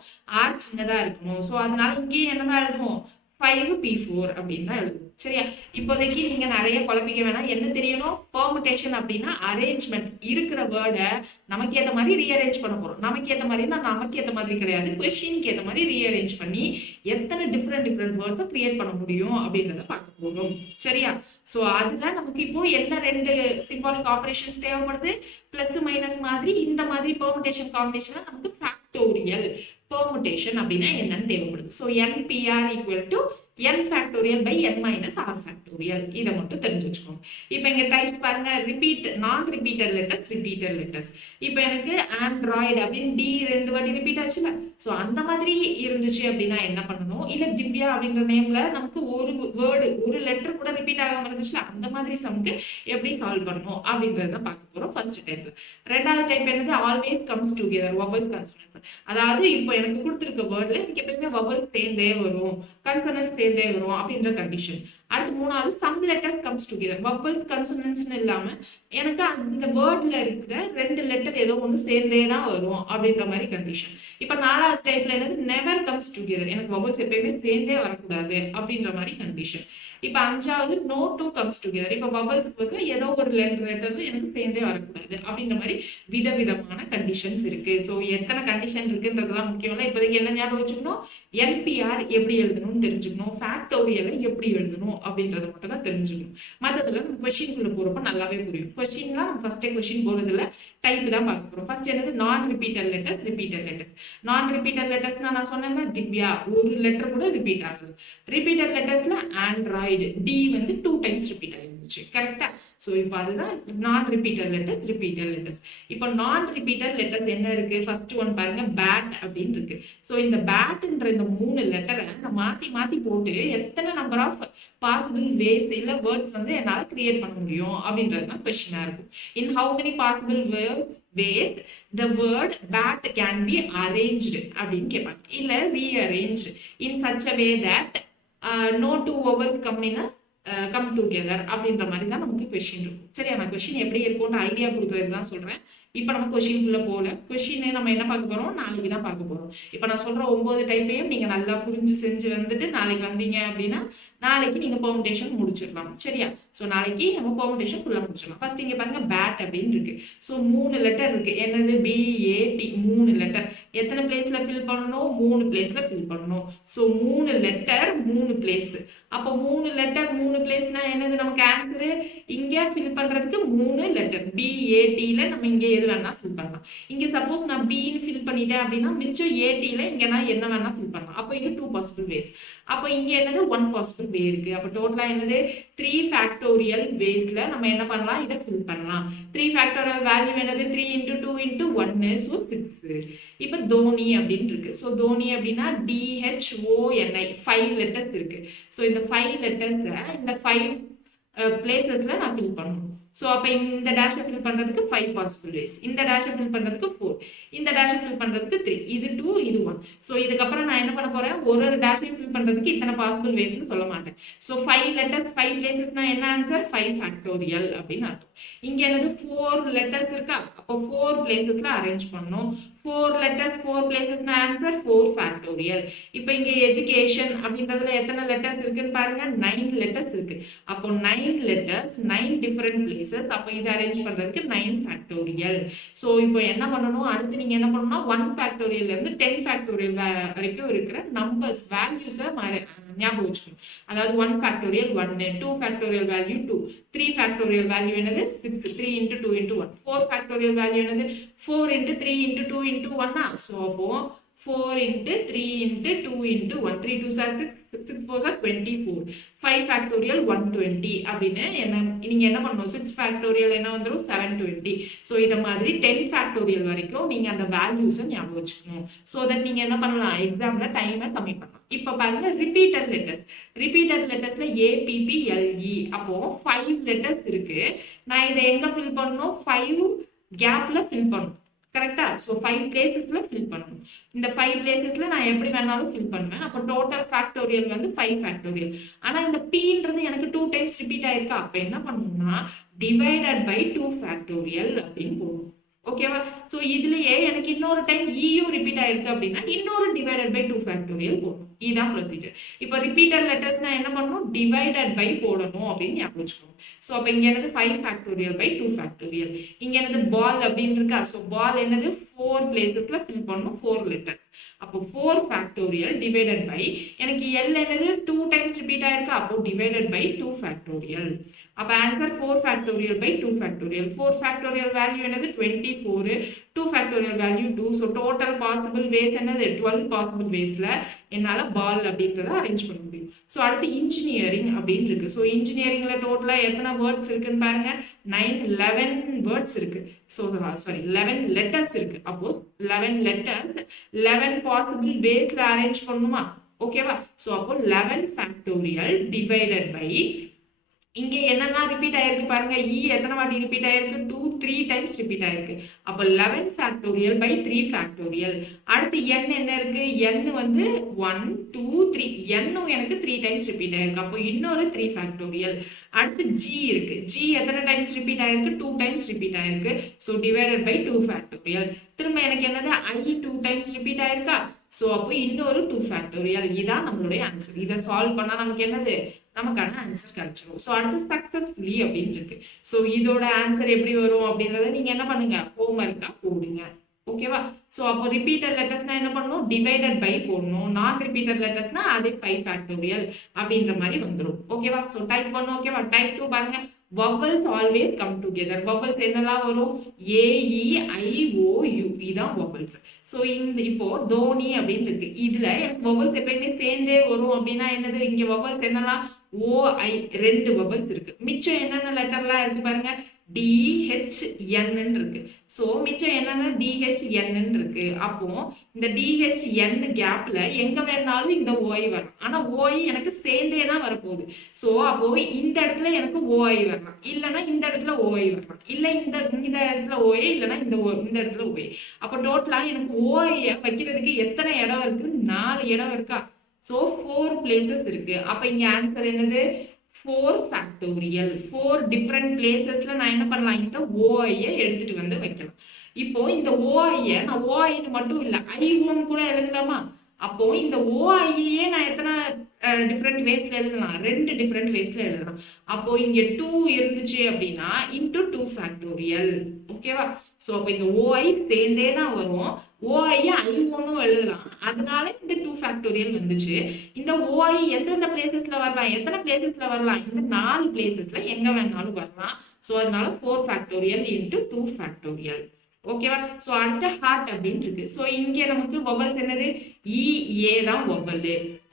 r சின்னதா இருக்கணும். சோ அதனால இங்கேயும் என்னதான் எழுதுவோம், 5p4 அப்படின்னு தான் எழுதுவோம். சரியா? இப்போதைக்கு நீங்க நிறைய குழப்பிக்க வேணாம். என்ன தெரியணும், பெர்முடேஷன் அப்படின்னா அரேஞ்ச்மெண்ட். இருக்கிற வேர்டை நமக்கு ஏத்த மாதிரி ரீஅரேஞ்ச் பண்ண போறோம். நமக்கு ஏத்த மாதிரினா நமக்கு ஏத்த மாதிரி கிடையாது, கொஸ்டினுக்கு ஏத்த மாதிரி ரீஅரேஞ்ச் பண்ணி எத்தனை டிஃப்ரெண்ட் வேர்ட்ஸை கிரியேட் பண்ண முடியும் அப்படின்றத பார்க்க போறோம். சரியா? சோ அதுல நமக்கு இப்போ என்ன ரெண்டு சிம்பாலிக் ஆபரேஷன்ஸ் தேவைப்படுது, பிளஸ் மைனஸ் மாதிரி. இந்த மாதிரி பெர்முடேஷன் காம்பினேஷன்ல நமக்கு ஃபேக்டோரியல் பெர்முடேஷன் அப்படின்னா என்னன்னு தேவைப்படுது. So NPR equal to n factorial by n minus r factorial. இதை மட்டும் தெரிஞ்சு வச்சுக்கோங்க. இப்போ இங்க டைப்ஸ் பாருங்க, ரிப்பீட், நான் ரிப்பீட்டட் லெட்டர்ஸ், ரிப்பீட்டட் லெட்டர்ஸ். இப்போ எனக்கு ஆண்ட்ராய்டு அப்படின்னு டி 2 வாட்டி ரிப்பீட் ஆச்சுல. ஸோ அந்த மாதிரி இருந்துச்சு அப்படின்னா என்ன பண்ணணும், இல்ல திவ்யா அப்படின்ற நேம்ல நமக்கு ஒரு வேர்டு ஒரு லெட்டர் கூட ரிப்பீட் ஆகாம இருந்துச்சுல, அந்த மாதிரி சம்க்கு எப்படி சால்வ் பண்ணணும் அப்படின்றத பார்க்க போறோம் ஃபர்ஸ்ட் டைப். ரெண்டாவது டைப் என்னது, always comes together, vowels consonants. அதாவது இப்போ எனக்கு கொடுத்துருக்க வேர்ட்ல எனக்கு எப்பயுமே வவல்ஸ் சேர்ந்தே வரும், கன்சனன்ஸ் சேர்ந்தே வரும் அப்படின்ற கண்டிஷன். அடுத்து மூணாவது, some letters comes together, vowels கன்சனன்ஸ்னு இல்லாம எனக்கு அந்த வேர்ட்ல இருக்கிற ரெண்டு லெட்டர் ஏதோ ஒன்று சேர்ந்தே தான் வரும் அப்படின்ற மாதிரி கண்டிஷன். இப்போ நாலாவது டைப்ல என்னது, நெவர் கம்ஸ் டுகெதர், எனக்கு வவல்ஸ் எப்பயுமே சேர்ந்தே வரக்கூடாது அப்படின்ற மாதிரி கண்டிஷன். இப்போ அஞ்சாவது, நோ டூ கம்ஸ் டுகெதர், இப்போ வவல்ஸ் பதில் ஏதோ ஒரு லெட்டர் எனக்கு சேர்ந்தே வரக்கூடாது அப்படின்ற மாதிரி விதவிதமான கண்டிஷன்ஸ் இருக்கு. ஸோ எத்தனை கண்டிஷன் இருக்குன்றதுலாம் முக்கியம் இல்லை. இப்போதைக்கு என்ன ஞாபகம் வச்சுக்கணும், NPR எப்படி எழுதணும்னு தெரிஞ்சுக்கணும், ஃபேக்டோரியலை எப்படி எழுதணும் அப்படின்றத மட்டும் தான் தெரிஞ்சுக்கணும். மற்றதுல நம்ம கொஸ்டின்குள்ள போறப்ப நல்லாவே புரியும். கொஸ்டின்லாம் நம்ம ஃபர்ஸ்டே கொஸ்டின் போறதுல டைப் தான் பார்க்க போறோம். ஃபர்ஸ்ட் என்னது, நான் ரிப்பீட்டட் லெட்டர்ஸ், ரிப்பீட்டட் லெட்டர்ஸ். நான் ரிப்பீட்டட் லெட்டர்ஸ்னா நான் சொன்னேன்ல, திவ்யா ஒரு லெட்டர் கூட ரிப்பீட் ஆகுது. ரிப்பீட்டட் லெட்டர்ஸ்ல ஆண்ட்ராய்டு டி வந்து 2 டைம்ஸ் ரிப்பீட் ஆயிருந்துச்சு, கரெக்டா? ஸோ இப்போ அதுதான் நான் ரிப்பீட்டட் லெட்டர்ஸ், ரிப்பீட்டட் லெட்டர்ஸ். இப்போ நான் ரிப்பீட்டட் லெட்டர்ஸ் என்ன இருக்கு, ஃபர்ஸ்ட் ஒன் பாருங்க, பேட் அப்படின்னு இருக்கு. ஸோ இந்த பேட்ன்ற இந்த 3 லெட்டரை நான் மாத்தி மாத்தி போட்டு எத்தனை நம்பர் ஆஃப் பாசிபிள் வேஸ் இல்ல வேர்ட்ஸ் வந்து என்னால கிரியேட் பண்ண முடியும் அப்படின்றது தான் கொஸ்டினா இருக்கும். இன் how many possible ways the word bat can be arranged அப்படின்னு கேட்பாங்க, இல்ல rearranged in such a way that no two vowels come together அப்படின்ற மாதிரி தான் நமக்கு கொஸ்டின் இருக்கும். சரியா? நான் கொஸ்டின் எப்படி இருக்கும்னு ஐடியா கொடுக்கறது தான் சொல்றேன். இப்போ நம்ம கொஸ்டின்குள்ள போல, கொஸ்டின் நம்ம என்ன பார்க்க போறோம், நாளைக்கு தான் பார்க்க போறோம். இப்போ நான் சொல்ற 9 டைப்பையும் நீங்க நல்லா புரிஞ்சு செஞ்சு வந்துட்டு நாளைக்கு வந்தீங்க அப்படின்னா நாளைக்கு நீங்க பெர்முடேஷன் முடிச்சிடலாம். சரியா? ஸோ நாளைக்கு நம்ம பெர்முடேஷன் ஃபுல்லா முடிச்சிடலாம். ஃபர்ஸ்ட் இங்க பாருங்க, பேட் அப்படின்னு இருக்கு. ஸோ 3 லெட்டர் இருக்கு. என்னது, BAT, 3 லெட்டர். எத்தனை பிளேஸ்ல ஃபில் பண்ணணும், 3 பிளேஸ்ல ஃபில் பண்ணணும். So 3 letter 3 place. அப்போ 3 லெட்டர் 3 பிளேஸ்னா என்னது, நமக்கு ஆன்சரு இங்க ஃபில் பண்றதுக்கு 3 லெட்டர் BATல நம்ம இங்க எது வேணா ஃபில் பண்ணலாம். இங்க சப்போஸ் நான் Bன்னு ஃபில் பண்ணிட்டேன் அப்படின்னா மிச்சம் ATல இங்க நான் என்ன வேணா ஃபில் பண்ணலாம். அப்போ இது 2 பாசிபிள் வேஸ். அப்போ இங்க என்னது, 1 பாசிபிள் வே இருக்கு. அப்போ டோட்டலா என்னது, 3 ஃபேக்டோரியல் வேஸ்ல நம்ம என்ன பண்ணலாம், இதை ஃபில் பண்ணலாம். 3 ஃபேக்டோரியல் வேல்யூ என்னது, 3 into 2 into 1, ஸோ 6. இப்போ தோனி அப்படின்னு இருக்கு. ஸோ தோனி அப்படின்னா DHONI, 5 லெட்டர்ஸ் இருக்கு. ஸோ இந்த 5 லெட்டர்ஸ்ல இந்த 5 பிளேசஸ்ல நான் ஃபில் பண்ணணும். ஸோ அப்போ இந்த டேஷை ஃபில் பண்ணுறதுக்கு 5 பாசிபிள் வேஸ், இந்த டேஷை ஃபில் பண்ணுறதுக்கு 4, இந்த டேஷை ஃபில் பண்ணுறதுக்கு 3, இது 2, இது 1. ஸோ இதுக்கப்புறம் நான் என்ன பண்ண போறேன், ஒரு டேஷையும் ஃபில் பண்ணுறதுக்கு இத்தனை பாசிபிள் வேஸ்ன்னு சொல்ல மாட்டேன். ஸோ 5 லெட்டர்ஸ் 5 பிளேசஸ்னா என்ன ஆன்சர், 5 ஃபேக்டோரியல் அப்படின்னு அர்த்தம். இங்கே என்னது, 4 லெட்டர்ஸ் இருக்கா, அப்போ 4 பிளேசஸ்ல அரேஞ்ச் பண்ணணும். 4 letters 4 places na answer 4 factorial. இப்போ இங்க education அப்படின்றதுல எத்தனை letters இருக்குன்னு பாருங்க, 9 letters இருக்கு. அப்போ 9 letters 9 different places. அப்போ இது அரேஞ்ச் பண்றதுக்கு 9 factorial. சோ இப்போ என்ன பண்ணணும், அடுத்து நீங்க என்ன பண்ணணும்னா 1 factorial ல இருந்து 10 factorial வரைக்கும் இருக்கிற நம்பர்ஸ் வேல்யூஸ ஞாபகம் வச்சுக்கணும். அதாவது 1 factorial 1, 2 factorial value 2, 3 factorial value என்னது 6, 3 into 2 into 1, 4 factorial value என்னது 4 into 3 into 2 into 1. So அப்போ 4 into 3 into 2 into 1, 3 2s are 6, 6 4s are 24, 5 factorial 120 அப்படின்னு நீங்க என்ன பண்ணணும், 6 factorial என்ன வந்துரும் 720. ஸோ இத மாதிரி 10 factorial வரைக்கும் நீங்க அந்த வேல்யூஸை ஞாபகம் வச்சுக்கணும். ஸோ தட் நீங்க என்ன பண்ணலாம், எக்ஸாம்ல டைமை கம்மி பண்ணலாம். இப்போ பாருங்க ரிப்பீட்டட் லெட்டர்ஸ், ரிப்பீட்டட் லெட்டர்ஸ்ல APPLE, அப்போ 5 லெட்டர்ஸ் இருக்கு. நான் இதை எங்க ஃபில் பண்ணணும், 5 கேப்ல ஃபில் பண்ணணும், கரெக்டா? ஸோ 5 பிளேசஸ்ல ஃபில் பண்ணணும். இந்த 5 பிளேசஸ்ல நான் எப்படி வேணாலும் ஃபில் பண்ணுவேன். அப்போ டோட்டல் ஃபேக்டோரியல் வந்து 5 ஃபேக்டோரியல். ஆனா இந்த பீன்றது எனக்கு 2 டைம்ஸ் ரிப்பீட் ஆயிருக்கா, அப்ப என்ன பண்ணணும்னா டிவைடட் பை 2 ஃபேக்டோரியல் அப்படின்னு போடணும். ஓகேவா? ஸோ இதுலயே எனக்கு இன்னொரு டைம் ஈயும் ரிப்பீட் ஆயிருக்கு அப்படின்னா இன்னொரு டிவைடட் பை 2 ஃபேக்டோரியல் போடணும். இதுதான் ப்ரொசீஜர். இப்போ ரிப்பீட்டட் லெட்டர்ஸ்னா என்ன பண்ணணும், டிவைடட் பை போடணும் அப்படின்னு ஞாபகம் வச்சுக்கணும். ஸோ அப்போ இங்க என்னது 5 ஃபேக்டோரியல் பை 2 ஃபேக்டோரியல். இங்க என்னது பால் அப்படின்னு இருக்கா, ஸோ பால் என்னது 4 பிளேசஸ்ல ஃபில் பண்ணணும் 4 லெட்டர்ஸ். அப்போ 4 ஃபேக்டோரியல் டிவைடட் பை எனக்கு எல் என்னது 2 டைம்ஸ் ரிப்பீட் ஆயிருக்கா, அப்போ டிவைடட் பை 2 ஃபேக்டோரியல். அப்ப answer 4 factorial by 2 factorial. 4 factorial value என்னது 24, 2 factorial value 2. So total possible ways என்னது 12 பாசிபிள் வேஸ்ல என்னால பால் அப்படின்றத அரேஞ்ச் பண்ண முடியும். ஸோ அடுத்து இன்ஜினியரிங் அப்படின்னு இருக்கு. ஸோ இன்ஜினியரிங்ல டோட்டலா எத்தனை வேர்ட்ஸ் இருக்குன்னு பாருங்க, 11 வேர்ட்ஸ் இருக்கு. ஸோ சாரி 11 லெட்டர்ஸ் இருக்கு. அப்போ 11 லெட்டர்ஸ் 11 பாசிபிள் வேஸ்ல அரேஞ்ச் பண்ணணுமா, ஓகேவா? ஸோ அப்போ 11 ஃபேக்டோரியல் டிவைடட் பை இங்க என்னன்னா ரிப்பீட் ஆயிருக்கு பாருங்க, இ எத்தனை வாட்டி ரிப்பீட் ஆயிருக்கு, 2 3 டைம்ஸ் ரிப்பீட் ஆயிருக்கு. அப்ப 11 ஃபேக்டோரியல் பை 3 ஃபேக்டோரியல். அடுத்து n என்ன இருக்கு, n வந்து 1 2 3, n எனக்கு 3 டைம்ஸ் ரிப்பீட் ஆயிருக்கு. அப்போ இன்னொரு 3 ஃபேக்டோரியல். அடுத்து g இருக்கு, g எத்தனை டைம்ஸ் ரிப்பீட் ஆயிருக்கு, 2 டைம்ஸ் ரிப்பீட் ஆயிருக்கு. So divided by 2 factorial. திரும்ப எனக்கு என்னது i 2 டைம்ஸ் ரிப்பீட் ஆயிருக்கா, ஸோ அப்போ இன்னொரு 2 ஃபேக்டோரியல். இதான் நம்மளுடைய ஆன்சர். இதை சால்வ் பண்ணா நமக்கு என்னது, நமக்கான ஆன்சர் கிடைச்சிடும். ஸோ அடுத்து சக்சஸ்ஃபுல்லி அப்படின்னு இருக்கு. ஸோ இதோட ஆன்சர் எப்படி வரும் அப்படின்றத நீங்க என்ன பண்ணுங்க, ஹோம்ஒர்க்கா போடுங்க. ஓகேவா? ஸோ அப்போ ரிப்பீட்டட் லெட்டர்ஸ்னா என்ன பண்ணணும், டிவைடட் பை போடணும். நான் ரிப்பீட்டட் லெட்டர்ஸ்னா அதே 5 ஃபேக்டோரியல் அப்படின்ற மாதிரி வந்துடும். ஓகேவா? ஸோ டைப் பண்ணும். ஓகேவா? டைப் 2 பாருங்க, vowels always come together. vowels என்னெல்லாம் வரும், a e i o u, இதான் vowels. ஸோ இந்த இப்போ தோனி அப்படின்னு இருக்கு, இதுல எனக்கு vowels எப்பயுமே சேர்ந்தே வரும் அப்படின்னா என்னது, இங்க vowels என்னெல்லாம் ஓ ஐ 2 vowels இருக்கு. மிச்சம் என்னென்ன லெட்டர்லாம் இருக்கு பாருங்க, DHN இருக்கு. சோ மிச்சம் என்னன்னா DHN இருக்கு. அப்போ இந்த DHN கேப்ல எங்க வேணாலும் இந்த OI வரலாம். ஆனா OI எனக்கு சேர்ந்தே தான் வரப்போகுது. சோ அப்போ இந்த இடத்துல எனக்கு OI வரலாம், இல்லைன்னா இந்த இடத்துல OI வரலாம், இல்ல இந்த இடத்துல OI, இல்லைன்னா இந்த இடத்துல OI. அப்போ டோட்டலா எனக்கு OI வைக்கிறதுக்கு எத்தனை இடம் இருக்கு, 4 இடம் இருக்கா. சோ 4 பிளேசஸ் இருக்கு. அப்ப இங்க ஆன்சர் என்னது, 4 ஃபேக்டோரியல். 4 டிஃபரெண்ட் பிளேசஸ்ல நான் என்ன பண்ணலாம், இந்த OI எடுத்துட்டு வந்து வைக்கலாம். இப்போ இந்த OI நான் OI மட்டும் இல்ல I1 கூட எழுதலாமா. அப்போ இந்த OI நான் எத்தனை டிஃபரெண்ட் வேஸ்ல எழுதலாம், 2 டிஃபரெண்ட் வேஸ்ல எழுதலாம். அப்போ இங்க 2 இருந்துச்சு அப்படின்னா இன்டூ 2 ஃபேக்டோரியல். ஓகேவா? சோ அப்போ இந்த OI சேர்ந்தே தான் வரும். OI I1 எழுதலாம், அதனால இந்த 2 ஃபேக்டோரியல் வந்துச்சு. இந்த OI எந்தெந்த பிளேசஸ்ல வரலாம், எத்தனை பிளேசஸ்ல வரலாம், இந்த 4 பிளேசஸ்ல எங்க வேணாலும் வரலாம். சோ அதனால 4 ஃபேக்டோரியல் இன்டூ 2 ஃபேக்டோரியல். ஓகேவா? சோ அடுத்த ஹார்ட் அப்படின்னு இருக்கு. சோ இங்க நமக்கு வவல்ஸ் என்னது, EA தான் வவல்.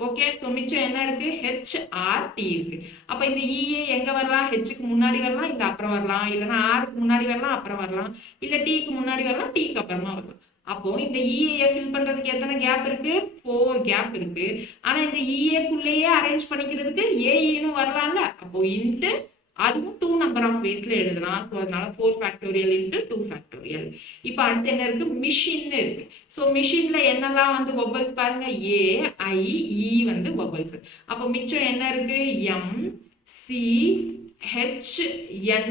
ஓகே, சோ மிச்சம் என்ன இருக்கு, HRT இருக்கு. அப்ப இந்த EA எங்க வரலாம், Hக்கு முன்னாடி வரலாம், இல்ல அப்புறம் வரலாம், இல்லைன்னா Rக்கு முன்னாடி வரலாம், அப்புறம் வரலாம், இல்ல Tக்கு முன்னாடி வரலாம், Tக்கு அப்புறமா வரலாம். அப்போ இந்த EA ஃபில் பண்றதுக்கு எத்தனை கேப் இருக்கு, 4 கேப் இருக்கு. ஆனா இந்த EA குள்ளேயே அரேஞ்ச் பண்ணிக்கிறதுக்கு AEன்னு வரலாம்ல. அப்போ இன்ட்டு அதுவும் 2 நம்பர் ஆஃப் வேஸ்ல எழுதலாம். ஸோ அதனால 4 ஃபேக்டோரியல் இன்ட்டு 2 ஃபேக்டோரியல். இப்போ அடுத்து என்ன இருக்கு, மிஷின் இருக்கு. ஸோ மிஷின்ல என்னெல்லாம் வந்து வவல்ஸ் பாருங்க, A I E வந்து வவல்ஸ். அப்போ மிச்சம் என்ன இருக்கு, M C H N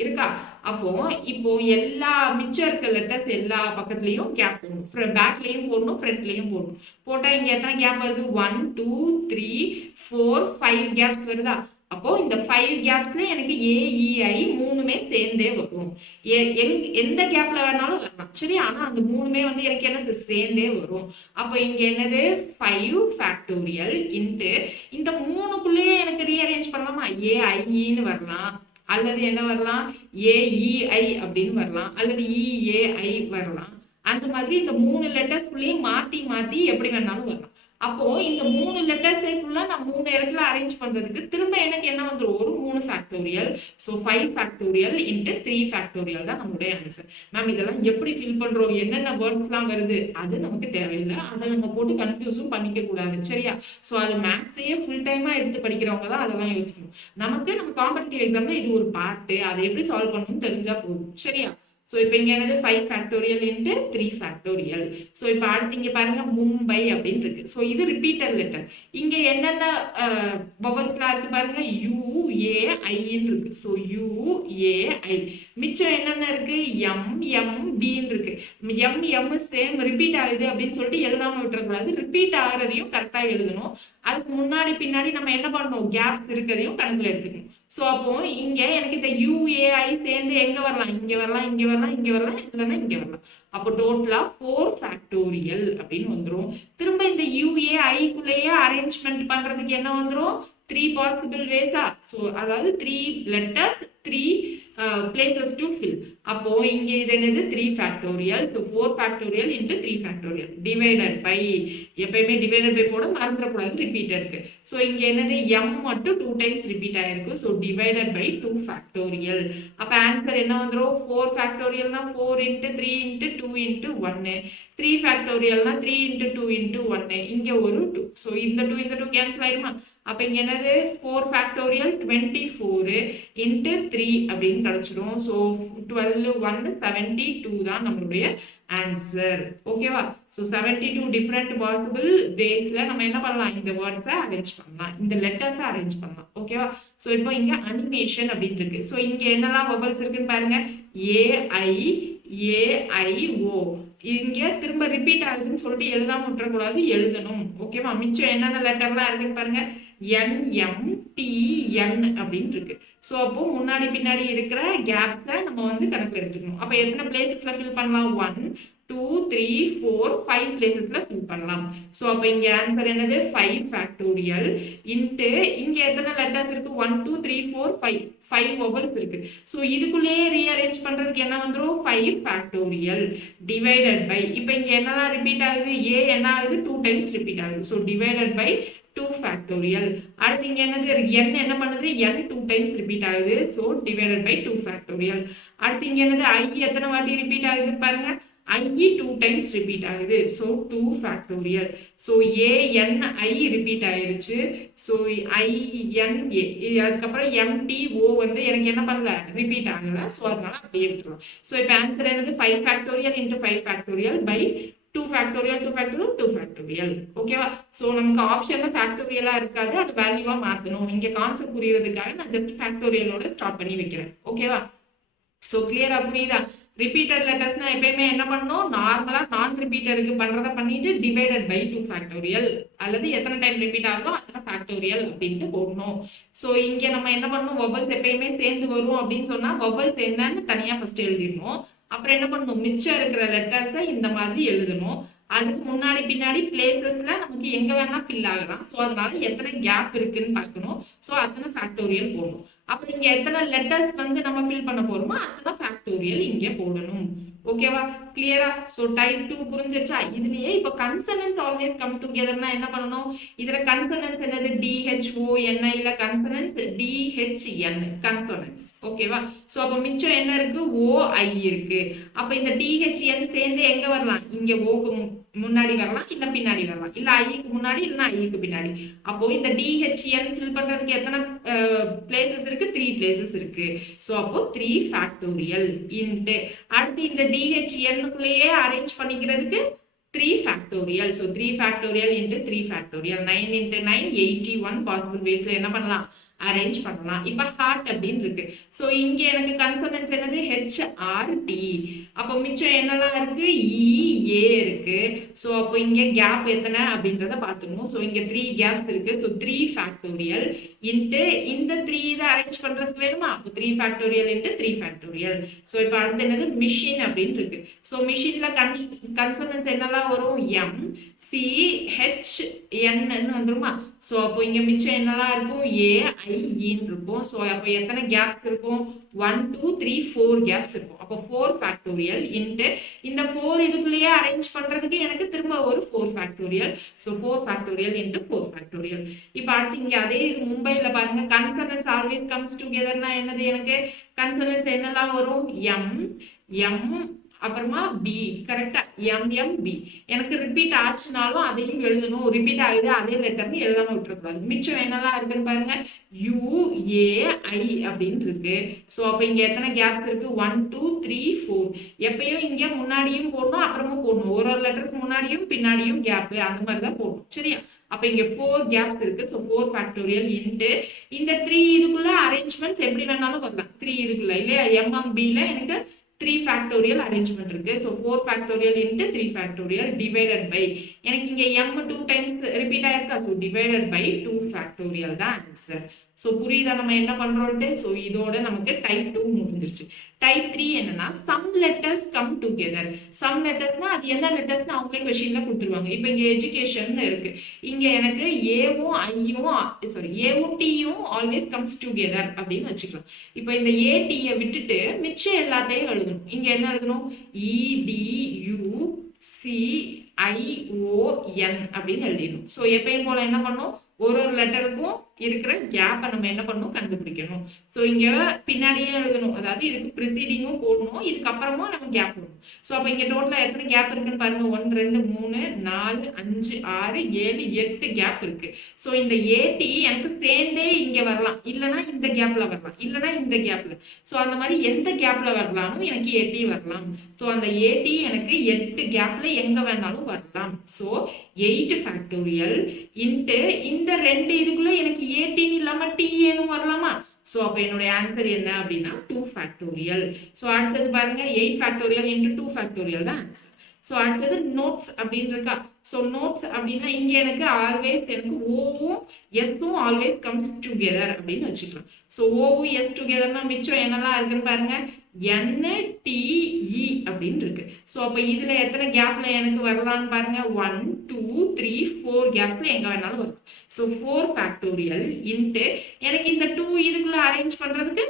இருக்கா. அப்போ இப்போ எல்லா மிச்சம் இருக்க லெட்டர்ஸ் எல்லா பக்கத்துலயும் கேப் போடணும், பேக்லயும் போடணும், ஃப்ரண்ட்லயும் போடணும். போட்டா இங்க எத்தனை கேப் வருது, 1 2 3 4 5 கேப்ஸ் வருதா. அப்போ இந்த 5 கேப்ஸ்ல எனக்கு AEI மூணுமே சேர்ந்தே வரும். எந்த கேப்ல வேணாலும் வரலாம், சரி. ஆனா அந்த மூணுமே வந்து எனக்கு என்னது சேர்ந்தே வரும். அப்போ இங்க என்னது 5 ஃபேக்டோரியல் இன்ட்டு இந்த மூணுக்குள்ளேயே எனக்கு ரீஅரேஞ்ச் பண்ணலாமா, AIEன்னு வரலாம், அல்லது என்ன வரலாம் AEI அப்படின்னு வரலாம், அல்லது EAI வரலாம். அந்த மாதிரி இந்த 3 லெட்டர்ஸ்குள்ளேயும் மாத்தி மாத்தி எப்படி வேணாலும் வரலாம். அப்போ இந்த 3 லெட்டர்ஸ்க்குள்ள நான் 3 இடத்துல அரேஞ்ச் பண்றதுக்கு திரும்ப எனக்கு என்ன வந்துடும், ஒரு 3 factorial. So 5 factorial into 3 factorial தான் நம்மளுடைய ஆன்சர். நம்ம இதெல்லாம் எப்படி ஃபில் பண்றோம், என்னென்ன வேர்ட்ஸ்லாம் வருது அது நமக்கு தேவையில்லை, அதை நம்ம போட்டு கன்ஃபியூஸும் பண்ணிக்க கூடாது, சரியா. ஸோ அது மேக்ஸையே ஃபுல் டைமா எடுத்து படிக்கிறவங்க தான் அதெல்லாம் யோசிக்கணும். நமக்கு நம்ம காம்படிட்டிவ் எக்ஸாம்ல இது ஒரு பார்ட்டு, அதை எப்படி சால்வ் பண்ணணும்னு தெரிஞ்சா போதும், சரியா. ஸோ இப்போ இங்க என்னது 5 ஃபேக்டோரியல் இன்ட்டு 3 ஃபேக்டோரியல். ஸோ இப்போ அடுத்து இங்க பாருங்க மும்பை அப்படின்னு இருக்கு. ஸோ இது ரிப்பீட்டர் லெட்டர். இங்க என்னென்ன வவல்ஸ்லாம் இருக்கு பாருங்க, யூ ஏ ஐன்னு இருக்கு. ஸோ யூ ஏ ஐ. மிச்சம் என்னென்ன இருக்கு, எம் எம் பின்னு இருக்கு. எம் எம் சேம் ரிப்பீட் ஆகுது அப்படின்னு சொல்லிட்டு எழுதாம விட்டுறக்கூடாது. ரிப்பீட் ஆகுறதையும் கரெக்டா எழுதணும். அதுக்கு முன்னாடி பின்னாடி நம்ம என்ன பண்ணணும், கேப்ஸ் இருக்கிறதையும் கணக்குல எடுத்துக்கணும். ஸோ அப்போ இங்க எனக்கு இந்த யூஏஐ சேர்ந்து எங்க வரலாம், இங்க வரலாம், இங்க வரலாம், இங்க வரலாம், இல்லைன்னா இங்க வரலாம். அப்போ டோட்டலா 4 ஃபேக்டோரியல் அப்படின்னு வந்துடும். திரும்ப இந்த யூஏஐக்குள்ளேயே அரேஞ்ச்மெண்ட் பண்றதுக்கு என்ன வந்துடும், 3 பாசிபிள் வேஸா. ஸோ அதாவது 3 லெட்டர்ஸ் 3 places to fill. அப்போ இங்க இது என்னது 3 factorial. So 4 factorial into 3 factorial divided by, எப்பயுமே டிவைடட் பை போட மறந்துடக்கூடாது, ரிப்பீட் இருக்கு. ஸோ இங்க என்னது எம் மட்டும் 2 டைம்ஸ் ரிப்பீட் ஆயிருக்கு. So divided by 2 factorial. அப்ப ஆன்சர் என்ன வந்துடும், 4 ஃபேக்டோரியல்னா 4 இன்ட்டு 3 இன்ட்டு 2 இன்ட்டு 1. 3 ஃபேக்டோரியல்னா 3 இன்ட்டு 2 இன்ட்டு 1. இங்க ஒரு 2. ஸோ இந்த 2 இந்த 2 கேன்சல் ஆயிருமா. அப்ப இங்க என்னது 4 ஃபேக்டோரியல் 24 இன்ட்டு 3 அப்படின்னு கிடைச்சிடும். ஸோ 12 1 72 தான் நம்மளுடைய ஆன்சர். ஓகேவா. ஸோ 72 டிஃப்ரெண்ட் பாசிபிள் வேஸ்ல நம்ம என்ன பண்ணலாம், இந்த வேர்ட்ஸை அரேஞ்ச் பண்ணலாம், இந்த லெட்டர்ஸை அரேஞ்ச் பண்ணலாம். ஓகேவா. ஸோ இப்போ இங்க அனிமேஷன் அப்படின்னு இருக்கு. ஸோ இங்க என்னெல்லாம் வவல்ஸ் இருக்குன்னு பாருங்க, ஏஐ ஏஐஓ. இங்க திரும்ப ரிப்பீட் ஆகுதுன்னு சொல்லிட்டு எழுதாம விட்டுறக்கூடாது, எழுதணும். ஓகேவா. மிச்சம் என்னென்ன லெட்டர்லாம் இருக்குன்னு பாருங்க, NMTN அப்படின்னு இருக்கு. ஸோ அப்போ முன்னாடி பின்னாடி இருக்கிற கேப்ஸை நம்ம வந்து கணக்கில் எடுத்துக்கணும். அப்போ எத்தனை பிளேசஸ்ல ஃபில் பண்ணலாம், 1 2 3 4 5 பிளேசஸ்ல ஃபில் பண்ணலாம். ஸோ அப்போ இங்க ஆன்சர் என்னது 5 ஃபேக்டோரியல் இன்ட்டு இங்க எத்தனை லெட்டர்ஸ் இருக்கு, 1 2 3 4 5 வவல்ஸ் இருக்கு. ஸோ இதுக்குள்ளேயே ரீஅரேஞ்ச் பண்றதுக்கு என்ன வந்துடும், 5 ஃபேக்டோரியல் டிவைடட் பை, இப்போ இங்க என்னெல்லாம் ரிப்பீட் ஆகுது, ஏ என்ன ஆகுது 2 டைம்ஸ் ரிப்பீட் ஆகுது. So divided by 2 factorial. அடுத்து இங்க என்னது, n என்ன பண்ணுது, n 2 டைம்ஸ் ரிப்பீட் ஆகுது. So divided by 2 factorial. அடுத்து இங்க என்னது, i எத்தனை வாட்டி ரிப்பீட் ஆகுது பாருங்க, i 2 டைம்ஸ் ரிப்பீட் ஆகுது. So 2 factorial. So ANI repeat ஆயிருச்சு. ஸோ INA, அதுக்கப்புறம் MTO வந்து எனக்கு என்ன பண்ணல, ரிப்பீட் ஆகல. ஸோ அதனால அப்படியே விட்டுருவோம். ஸோ இப்போ ஆன்சர் என்னது 5 factorial into 5 factorial by 2 factorial 2 factorial 2 factorial. ஓகேவா. ஸோ நமக்கு ஆப்ஷன்ல ஃபேக்டோரியலா இருக்காது, அது வேல்யூவா மாத்தணும். இங்க கான்செப்ட் புரியறதுக்காக நான் ஜஸ்ட் ஃபேக்டோரியலோட ஸ்டார்ட் பண்ணி வைக்கிறேன். ஓகேவா. ஸோ கிளியரா புரியுதா. ரிப்பீட்டர் லெட்டர்ஸ்னா எப்பயுமே என்ன பண்ணணும், நார்மலா நான் ரிப்பீட்டருக்கு பண்றத பண்ணிட்டு டிவைடட் பை 2 ஃபேக்டோரியல், அல்லது எத்தனை டைம் ரிப்பீட் ஆகுதோ அத்தனை ஃபேக்டோரியல் அப்படின்ட்டு போடணும். ஸோ இங்க நம்ம என்ன பண்ணணும், வவல்ஸ் எப்பயுமே சேர்ந்து வரும் அப்படின்னு சொன்னா வவல்ஸ் என்னன்னு தனியா ஃபர்ஸ்ட் எழுதிடணும். அப்புறம் என்ன பண்ணணும், மிச்சம் இருக்கிற லெட்டர்ஸை இந்த மாதிரி எழுதணும். அதுக்கு முன்னாடி பின்னாடி பிளேசஸ்ல நமக்கு எங்க வேணா ஃபில் ஆகலாம். ஸோ அதனால எத்தனை கேப் இருக்குன்னு பார்க்கணும். ஸோ அத்தனை ஃபேக்டோரியல் போடணும். அப்புறம் இங்க எத்தனை லெட்டர்ஸ் வந்து நம்ம ஃபில் பண்ண போறோமோ அத்தனை ஃபேக்டோரியல் இங்க போடணும். ஓகேவா. கிளியரா. So type 2 புரிஞ்சிருச்சா. இதுலயே இப்போ கன்சனன்ஸ் ஆல்வேஸ் கம் டுகெதர்னா என்ன பண்ணணும், இதுல கன்சனன்ஸ் என்னது, DHONI, இல்ல கன்சனன்ஸ் DHN கன்சனன்ஸ். ஓகேவா. ஸோ அப்போ மிச்சம் என்ன இருக்கு, OI இருக்கு. அப்ப இந்த DHN சேர்ந்து எங்க வரலாம், இங்க ஓக்கு முன்னாடி வரலாம், இல்ல பின்னாடி வரலாம், இல்ல ஐக்கு முன்னாடி இல்லைன்னா ஐக்கு பின்னாடி. அப்போ இந்த DHN ஃபில் பண்றதுக்கு எத்தனை பிளேசஸ் இருக்கு, 3 பிளேசஸ் இருக்கு. ஸோ அப்போ 3 ஃபேக்டோரியல் இன்ட்டு அடுத்து இந்த DHN-க்குள்ளேயே அரேஞ்ச் பண்ணிக்கிறதுக்கு 3 factorial. So 3 factorial into 3 factorial, 9 இன்ட்டு 9 81 பாசிபிள் வேஸ்ல என்ன பண்ணலாம், அரேஞ்ச் பண்ணலாம். இப்ப ஹார்ட் அப்படின்னு இருக்கு. ஸோ இங்க எனக்கு கன்சனன்ஸ் என்னது, HRT. அப்போ மிச்சம் என்னெல்லாம் இருக்கு, EA இருக்கு. ஸோ அப்போ இங்க கேப் எத்தனை அப்படின்றத பார்த்துக்கணும். ஸோ இங்க 3 கேப்ஸ் இருக்கு. ஸோ 3 ஃபேக்டோரியல் இன்ட்டு இந்த 3 இதை அரேஞ்ச் பண்றதுக்கு வேணுமா, அப்போ 3 ஃபேக்டோரியல் இன்ட்டு 3 ஃபேக்டோரியல். ஸோ இப்போ அடுத்து என்னது, மிஷின் அப்படின்னு இருக்கு. ஸோ மிஷின்ல கன்சனன்ஸ் என்னெல்லாம் வரும், MCHN வந்துருமா. ஸோ அப்போ இங்க மிச்சம் என்னெல்லாம் இருக்கும், AIன்னு இருக்கும். ஸோ அப்போ எத்தனை கேப்ஸ் இருக்கும், 1 2 3 4 கேப்ஸ் இருக்கும். அப்போ 4 ஃபேக்டோரியல் இன்ட்டு இந்த 4 இதுக்குள்ளேயே அரேஞ்ச் பண்றதுக்கு எனக்கு திரும்ப ஒரு 4 factorial. So 4 factorial into 4 factorial. இப்போ அடுத்து இங்க அதே இது மும்பைல பாருங்க, கன்சனன்ஸ் ஆல்வேஸ் கம்ஸ் டுகெதர்னா என்னது, எனக்கு கன்சனன்ஸ் என்னெல்லாம் வரும், M அப்புறமா பி கரெக்டா எம்எம்பி. எனக்கு ரிப்பீட் ஆச்சுனாலும் அதையும் எழுதணும். ரிப்பீட் ஆகுது அதே லெட்டர்னு எழுதாம விட்டுறக்கூடாது. மிச்சம் என்னெல்லாம் இருக்குன்னு பாருங்க. யுஏஐ அப்படின்னு இருக்கு. ஸோ அப்போ இங்க எத்தனை கேப்ஸ் இருக்கு? 1 2 3 4. எப்பயும் இங்க முன்னாடியும் போடணும் அப்புறமும் போடணும். ஒரு ஒரு லெட்டருக்கு முன்னாடியும் பின்னாடியும் கேப் அந்த மாதிரி தான் போடணும். சரியா? அப்ப இங்க 4 கேப்ஸ் இருக்கு. ஸோ 4 ஃபேக்டோரியல் இன்ட்டு இந்த 3 இதுக்குள்ள அரேஞ்ச்மெண்ட்ஸ் எப்படி வேணாலும் வரலாம். 3 இதுக்குள்ள இல்லையா? எம்எம்பில எனக்கு 3 ஃபேக்டோரியல் அரேஞ்ச்மெண்ட் இருக்கு. So 4 factorial into 3 factorial divided by எனக்கு இங்க m 2 டைம்ஸ் ரிப்பீட் ஆயிருக்கா? ஸோ டிவைடட் பை 2 ஃபேக்டோரியல் தான் ஆன்சர். ஸோ புரியுதா நம்ம என்ன பண்றோம்ட்டு? ஸோ இதோட நமக்கு டைப் 2 முடிஞ்சிருச்சு. டைப் 3 என்னன்னா some letters come together. Some லெட்டர்ஸ்னா அது என்ன லெட்டர்ஸ்னு அவங்களே கொஸ்டின்ல கொடுத்துருவாங்க. இப்போ இங்க எஜுகேஷன் இருக்கு. இங்க எனக்கு ஏவும் ஐயும் ஏவும் டியும் ஆல்வேஸ் கம்ஸ் டுகெதர் அப்படின்னு வச்சுக்கலாம். இப்போ இந்த ஏடியை விட்டுட்டு மிச்சம் எல்லாத்தையும் எழுதணும். இங்க என்ன எழுதணும்? இடியூ சிஐஓஎன் அப்படின்னு எழுதிடணும். ஸோ எப்பயும் போல என்ன பண்ணும்? ஒரு ஒரு லெட்டருக்கும் இருக்கிற கேப்பை நம்ம என்ன பண்ணணும்? கண்டுபிடிக்கணும். ஸோ இங்க பின்னாடியே எழுதணும். அதாவது இதுக்கு ப்ரிசீடிங்கும் போடணும், இதுக்கப்புறமும் நம்ம கேப் போடணும். ஸோ அப்போ இங்க டோட்டலா எத்தனை கேப் இருக்குன்னு பாருங்க. 1 2 3 4 5 6 7 8 கேப் இருக்கு. ஸோ இந்த ஏடி எனக்கு சேர்ந்தே இங்க வரலாம், இல்லைன்னா இந்த கேப்ல வரலாம், இல்லைன்னா இந்த கேப்ல. ஸோ அந்த மாதிரி எந்த கேப்ல வரலாம்னு எனக்கு ஏடி வரலாம். ஸோ அந்த ஏடி எனக்கு 8 கேப்ல எங்க வேணாலும் வரலாம். ஸோ 8 ஃபேக்டோரியல் இன்ட்டு இந்த ரெண்டு இதுக்குள்ள எனக்கு ஏடின்னு இல்லாம டிஏனும் வரலாமா? ஸோ அப்போ என்னுடைய ஆன்சர் என்ன அப்படின்னா 2 ஃபேக்டோரியல். ஸோ அடுத்தது பாருங்க 8 ஃபேக்டோரியல் இன்ட்டு 2 ஃபேக்டோரியல் தான் ஆன்சர். ஸோ அடுத்தது நோட்ஸ் அப்படின்னு இருக்கா? ஸோ நோட்ஸ் அப்படின்னா இங்க எனக்கு ஆல்வேஸ் எனக்கு ஓவும் எஸ்ஸும் ஆல்வேஸ் கம்ஸ் டுகெதர் அப்படின்னு வச்சுக்கலாம். ஸோ ஓவும் எஸ் டுகெதர்னா மிச்சம் என்னெல்லாம் இருக்குன்னு பாருங்க. NTE அப்படின்னு இருக்கு. ஸோ அப்போ இதுல எத்தனை கேப்ல எனக்கு வரலான்னு பாருங்க. 1 2 3 4 கேப்ஸ்ல எங்க வேணாலும் வரும். ஸோ 4 ஃபேக்டோரியல் இன்ட்டு எனக்கு இந்த 2 இதுக்குள்ள அரேஞ்ச் பண்றதுக்கு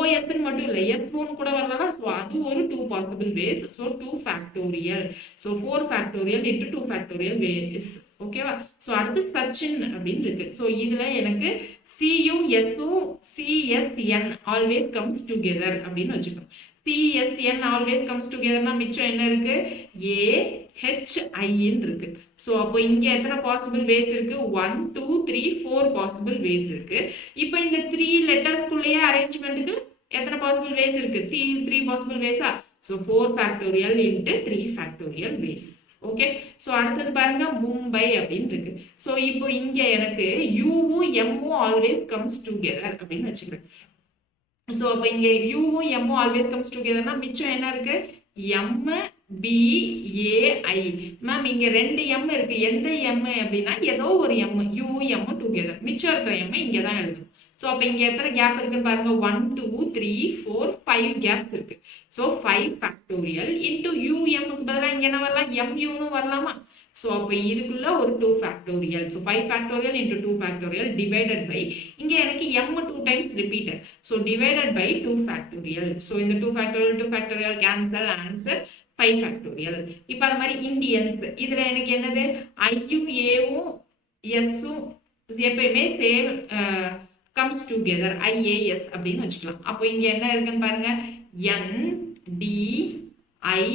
ஓஎஸ்ன்னு மட்டும் இல்லை, எஸ்4 கூட வரலாம். ஸோ அது ஒரு 2 possible ways. So 2 factorial. So 4 factorial into 2 factorial ways. ஓகேவா? ஸோ அடுத்து சச்சின் அப்படின்னு இருக்கு. ஸோ இதுல எனக்கு சியும் எஸ்ஸும் சிஎஸ்என் ஆல்வேஸ் கம்ஸ் டுகெதர் அப்படின்னு வச்சுக்கணும். சிஎஸ்என் ஆல்வேஸ் கம்ஸ் டுகெதர்னா மிச்சம் என்ன இருக்கு? ஏஹெச்ஐன்னு இருக்கு. ஸோ அப்போ இங்க எத்தனை பாசிபிள் வேஸ் இருக்கு? 1 2 3 4 பாசிபிள் வேஸ் இருக்கு. இப்போ இந்த 3 லெட்டர்ஸ்குள்ளேயே அரேஞ்ச்மெண்ட்டுக்கு எத்தனை பாசிபிள் வேஸ் இருக்கு? 3 பாசிபிள் வேஸா? So 4 factorial into 3 factorial ways. Okay. So அடுத்தது பாருங்க மும்பை அப்படின்னு இருக்கு. ஸோ இப்போ இங்க எனக்கு யூவும் எம்மும் ஆல்வேஸ் கம்ஸ் டுகெதர் அப்படின்னு வச்சுக்கிறேன். ஸோ அப்போ இங்க யூவும் எம்மும் ஆல்வேஸ் கம்ஸ் டுகெதர்னா மிச்சம் என்ன இருக்கு? MBAI. மேம் இங்க 2 M இருக்கு. எந்த M அப்படின்னா ஏதோ ஒரு M. யூவும் எம்மும் டுகெதர். மிச்சம் இருக்கிற M இங்க தான் எழுதணும். ஸோ அப்போ இங்க எத்தனை கேப் இருக்குன்னு பாருங்க. 1 2 3 4 5 கேப்ஸ் இருக்கு. ஸோ 5 ஃபேக்டோரியல் இன்டூ யூஎம்க்கு பதிலாக இங்க என்ன வரலாம்? MUன்னு வரலாமா? ஸோ அப்போ இதுக்குள்ள ஒரு 2 factorial. So 5 factorial into 2 factorial divided by இங்க எனக்கு M 2 times repeated. So divided by 2 factorial. So இந்த 2 ஃபேக்டோரியல் கேன்சல், ஆன்சர் 5 ஃபேக்டோரியல். இப்போ அது மாதிரி இந்தியன்ஸ் இதுல எனக்கு என்னது? ஐயும் ஏவும் எஸ்ஸும் எப்பயுமே சேம் கம்ஸ் டுகெதர், IAS அப்படின்னு வச்சுக்கலாம். அப்போ இங்க என்ன இருக்குன்னு பாருங்க. NDI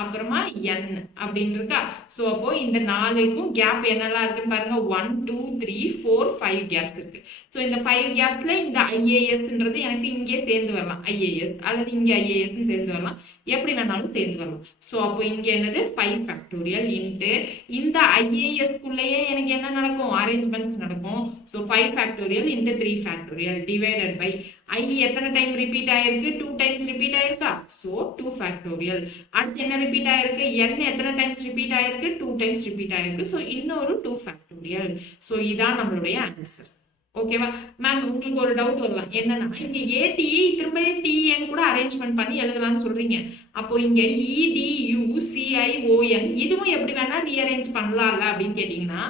அப்புறமா N அப்படின்னு இருக்கா? ஸோ அப்போ இந்த 4க்கும் கேப் என்னெல்லாம் இருக்குன்னு பாருங்க. 1 2 3 4 5 கேப்ஸ் இருக்கு. ஸோ இந்த 5 கேப்ஸ்ல இந்த IASன்றது எனக்கு இங்கே சேர்ந்து வரலாம். IAS அல்லது இங்கே IAS சேர்ந்து வரலாம், எப்படி வேணாலும் சேர்ந்து வரலாம். ஸோ அப்போ இங்க என்னது? 5 ஃபேக்டோரியல் இன்ட்டு இந்த IAS குள்ளேயே எனக்கு என்ன நடக்கும்? அரேஞ்ச்மெண்ட்ஸ் நடக்கும். So 5 factorial into 3 factorial divided by I எத்தனை டைம் ரிப்பீட் ஆயிருக்கு? 2 டைம்ஸ் ரிப்பீட் ஆயிருக்கா? So 2 factorial. அடுத்து என்ன ரிப்பீட் ஆயிருக்கு? N எத்தனை டைம்ஸ் ரிப்பீட் ஆயிருக்கு? 2 டைம்ஸ் ரிப்பீட் ஆயிருக்கு. ஸோ இன்னொரு 2 ஃபேக்டோரியல். ஸோ இதான் நம்மளுடைய ஆன்சர். ஓகேவா மேம்? உங்களுக்கு ஒரு டவுட் வரலாம், என்னன்னா இங்க ஏடி திரும்ப டிஎன் கூட அரேஞ்ச்மெண்ட் பண்ணி எழுதலாம்னு சொல்றீங்க. அப்போ இங்க EDUCION இதுவும் எப்படி வேணா ரீஅரேஞ்ச் பண்ணலாம்ல அப்படின்னு கேட்டீங்கன்னா,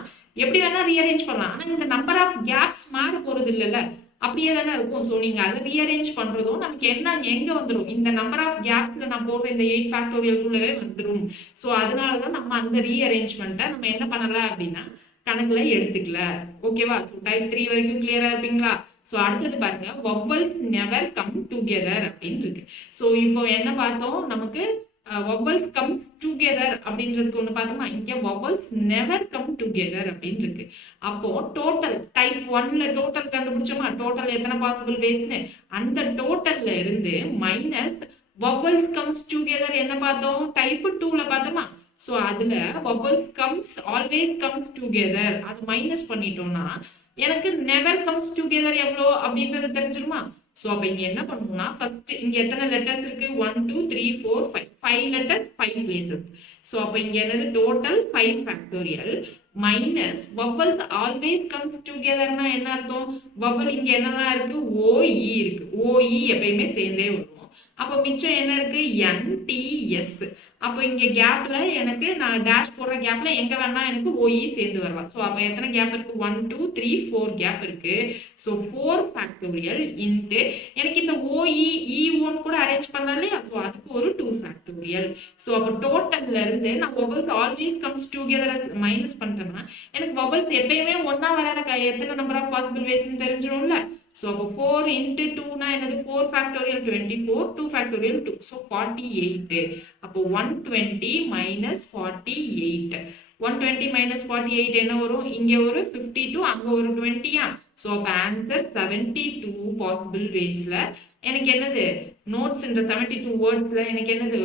எப்படி வேணா ரீஅரேஞ்ச் பண்ணலாம். ஆனா இந்த நம்பர் ஆஃப் கேப்ஸ் மாற போறது இல்லைல்ல, அப்படியே தானே இருக்கும். ஸோ நீங்க அதை ரீஅரேஞ்ச் பண்றதும் நமக்கு என்ன எங்க வந்துடும்? இந்த நம்பர் ஆஃப் கேப்ஸ்ல நான் போடுற இந்த 8 ஃபேக்டோரியல்குள்ளவே வந்துடும். ஸோ அதனாலதான் நம்ம அந்த ரீஅரேஞ்ச்மெண்ட்டை நம்ம என்ன பண்ணல அப்படின்னா கணக்குல எடுத்துக்கல. ஓகேவா? ஸோ டைப் 3 வரைக்கும் கிளியரா இருப்பீங்களா? ஸோ அடுத்தது பாருங்க vowels never come together அப்படின்னு இருக்கு. ஸோ இப்போ என்ன பார்த்தோம், நமக்கு vowels comes together அப்படின்றதுக்கு ஒண்ணு பார்த்தோமா, இங்க vowels never come together அப்படின்னு இருக்கு. அப்போ டோட்டல் டைப் 1ல டோட்டல் கண்டுபிடிச்சோமா, டோட்டல் எத்தனை பாசிபிள் வேஸ்னு, அந்த டோட்டல்ல இருந்து மைனஸ் vowels comes together என்ன பார்த்தோம், டைப் 2ல பார்த்தோமா. ஸோ அதுல vowels comes always comes together அது மைனஸ் பண்ணிட்டோம்னா எனக்கு never comes together எவ்வளோ அப்படின்றது தெரிஞ்சிருமா. ஸோ அப்ப இங்க என்ன பண்ணணும்னா, ஃபர்ஸ்ட் இங்க எத்தனை லெட்டர்ஸ் இருக்கு, 1 2 3 4 5 5 லெட்டர்ஸ் 5 பிளேசஸ். ஸோ அப்ப இங்க என்னது total 5 factorial minus vowels always comes togetherனா என்ன அர்த்தம், vowel இங்க என்னலாம் இருக்கு, OE இருக்கு, OE எப்பயுமே சேர்ந்தே வரும். அப்போ மிச்சம் என்ன இருக்கு, NTS. அப்போ இங்க கேப்ல எனக்கு நான் டேஷ் போடுற கேப்ல எங்க வேணா எனக்கு OE சேர்ந்து வரலாம். ஸோ அப்போ எத்தனை கேப் இருக்கு, 1 2 3 4 கேப் இருக்கு. ஸோ 4 ஃபேக்டோரியல் இன்ட்டு எனக்கு இந்த OE E1 கூட அரேஞ்ச் பண்ணலாம் இல்லையா, ஸோ அதுக்கு ஒரு 2 ஃபேக்டோரியல். ஸோ அப்போ டோட்டல்ல இருந்து நான் vowels always comes together minus பண்ணிட்டேன்னா எனக்கு vowels எப்பயுமே ஒன்னா வராத எத்தனை நம்பர் ஆஃப் பாசிபிள் வேஸ்ன்னு தெரிஞ்சிடும்ல. ஸோ அப்போ 4 இன்ட்டு 2னா என்னது, 4 ஃபேக்டோரியல் 24, 2 ஃபேக்டோரியல் 2, ஸோ 48. அப்போ 120 மைனஸ் 48, 120 மைனஸ் 48 என்ன வரும், இங்க ஒரு 52 அங்க ஒரு 20யா. ஸோ அப்போ ஆன்சர் 72 பாசிபிள் வேஸ்ல எனக்கு என்னது நோட்ஸ் இந்த 72 வேர்ட்ஸ்ல எனக்கு என்னது,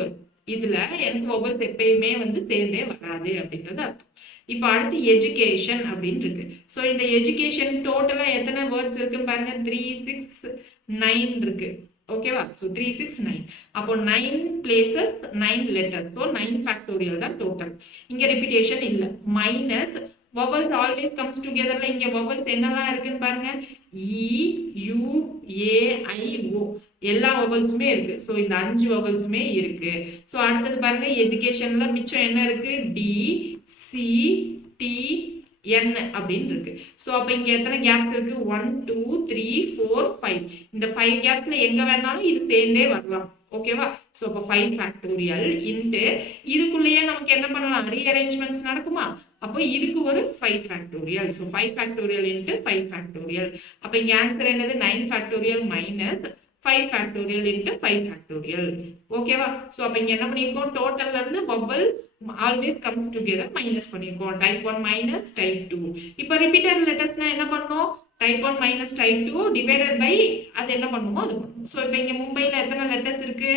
இதுல எனக்கு vowels எப்பயுமே வந்து சேர்ந்தே வராது அப்படின்றது அர்த்தம். இப்போ அடுத்து எஜுகேஷன் அப்படின்னு இருக்கு. ஸோ இந்த எஜுகேஷன் டோட்டலா எத்தனை வேர்ட்ஸ் இருக்குன்னு பாருங்க, 3 6 9 இருக்கு. ஓகேவா, ஸோ 3 6 9. அப்போ 9 பிளேசஸ் 9 லெட்டர்ஸ், ஸோ 9 ஃபேக்டோரியல் தான் டோட்டல். இங்க ரிப்பீட்டேஷன் இல்ல. மைனஸ் vowels ஆல்வேஸ் கம்ஸ் டுகெதர்ல இங்க vowels என்னெல்லாம் இருக்குன்னு பாருங்க, E U A I O எல்லா vowelsமே இருக்கு. ஸோ இந்த 5 vowelsமே இருக்கு. ஸோ அடுத்தது பாருங்க எஜுகேஷன்ல மிச்சம் என்ன இருக்கு, D C T N அப்படின்னு இருக்கு. ஸோ அப்ப இங்க எத்தனை கேப்ஸ் இருக்கு, 1 2 3 4 5. இந்த 5 கேப்ஸ்ல எங்க வேணாலும் இது சேர்ந்தே வரலாம். ஓகேவா, ஸோ அப்போ 5 ஃபேக்டோரியல் இன்ட்டு இதுக்குள்ளேயே நமக்கு என்ன பண்ணலாம், ரீஅரேஞ்ச்மெண்ட்ஸ் நடக்குமா. அப்போ இதுக்கு ஒரு 5 factorial. So 5 factorial into 5 factorial. அப்போ இங்க ஆன்சர் என்னது, 9 factorial minus 5 factorial into 5 factorial. ஓகேவா, ஸோ அப்போ இங்க என்ன பண்ணியிருக்கோம், டோட்டல்ல இருந்து vowel always comes together minus பண்ணியிருக்கோம். Type 1 minus type 2. இப்போ ரிப்பீட்டட் லெட்டர்ஸ்னா என்ன பண்ணோம், type 1 minus type 2 divided by அது என்ன பண்ணுமோ அது பண்ணும். ஸோ இப்போ இங்க மும்பைல எத்தனை லெட்டர்ஸ் இருக்கு,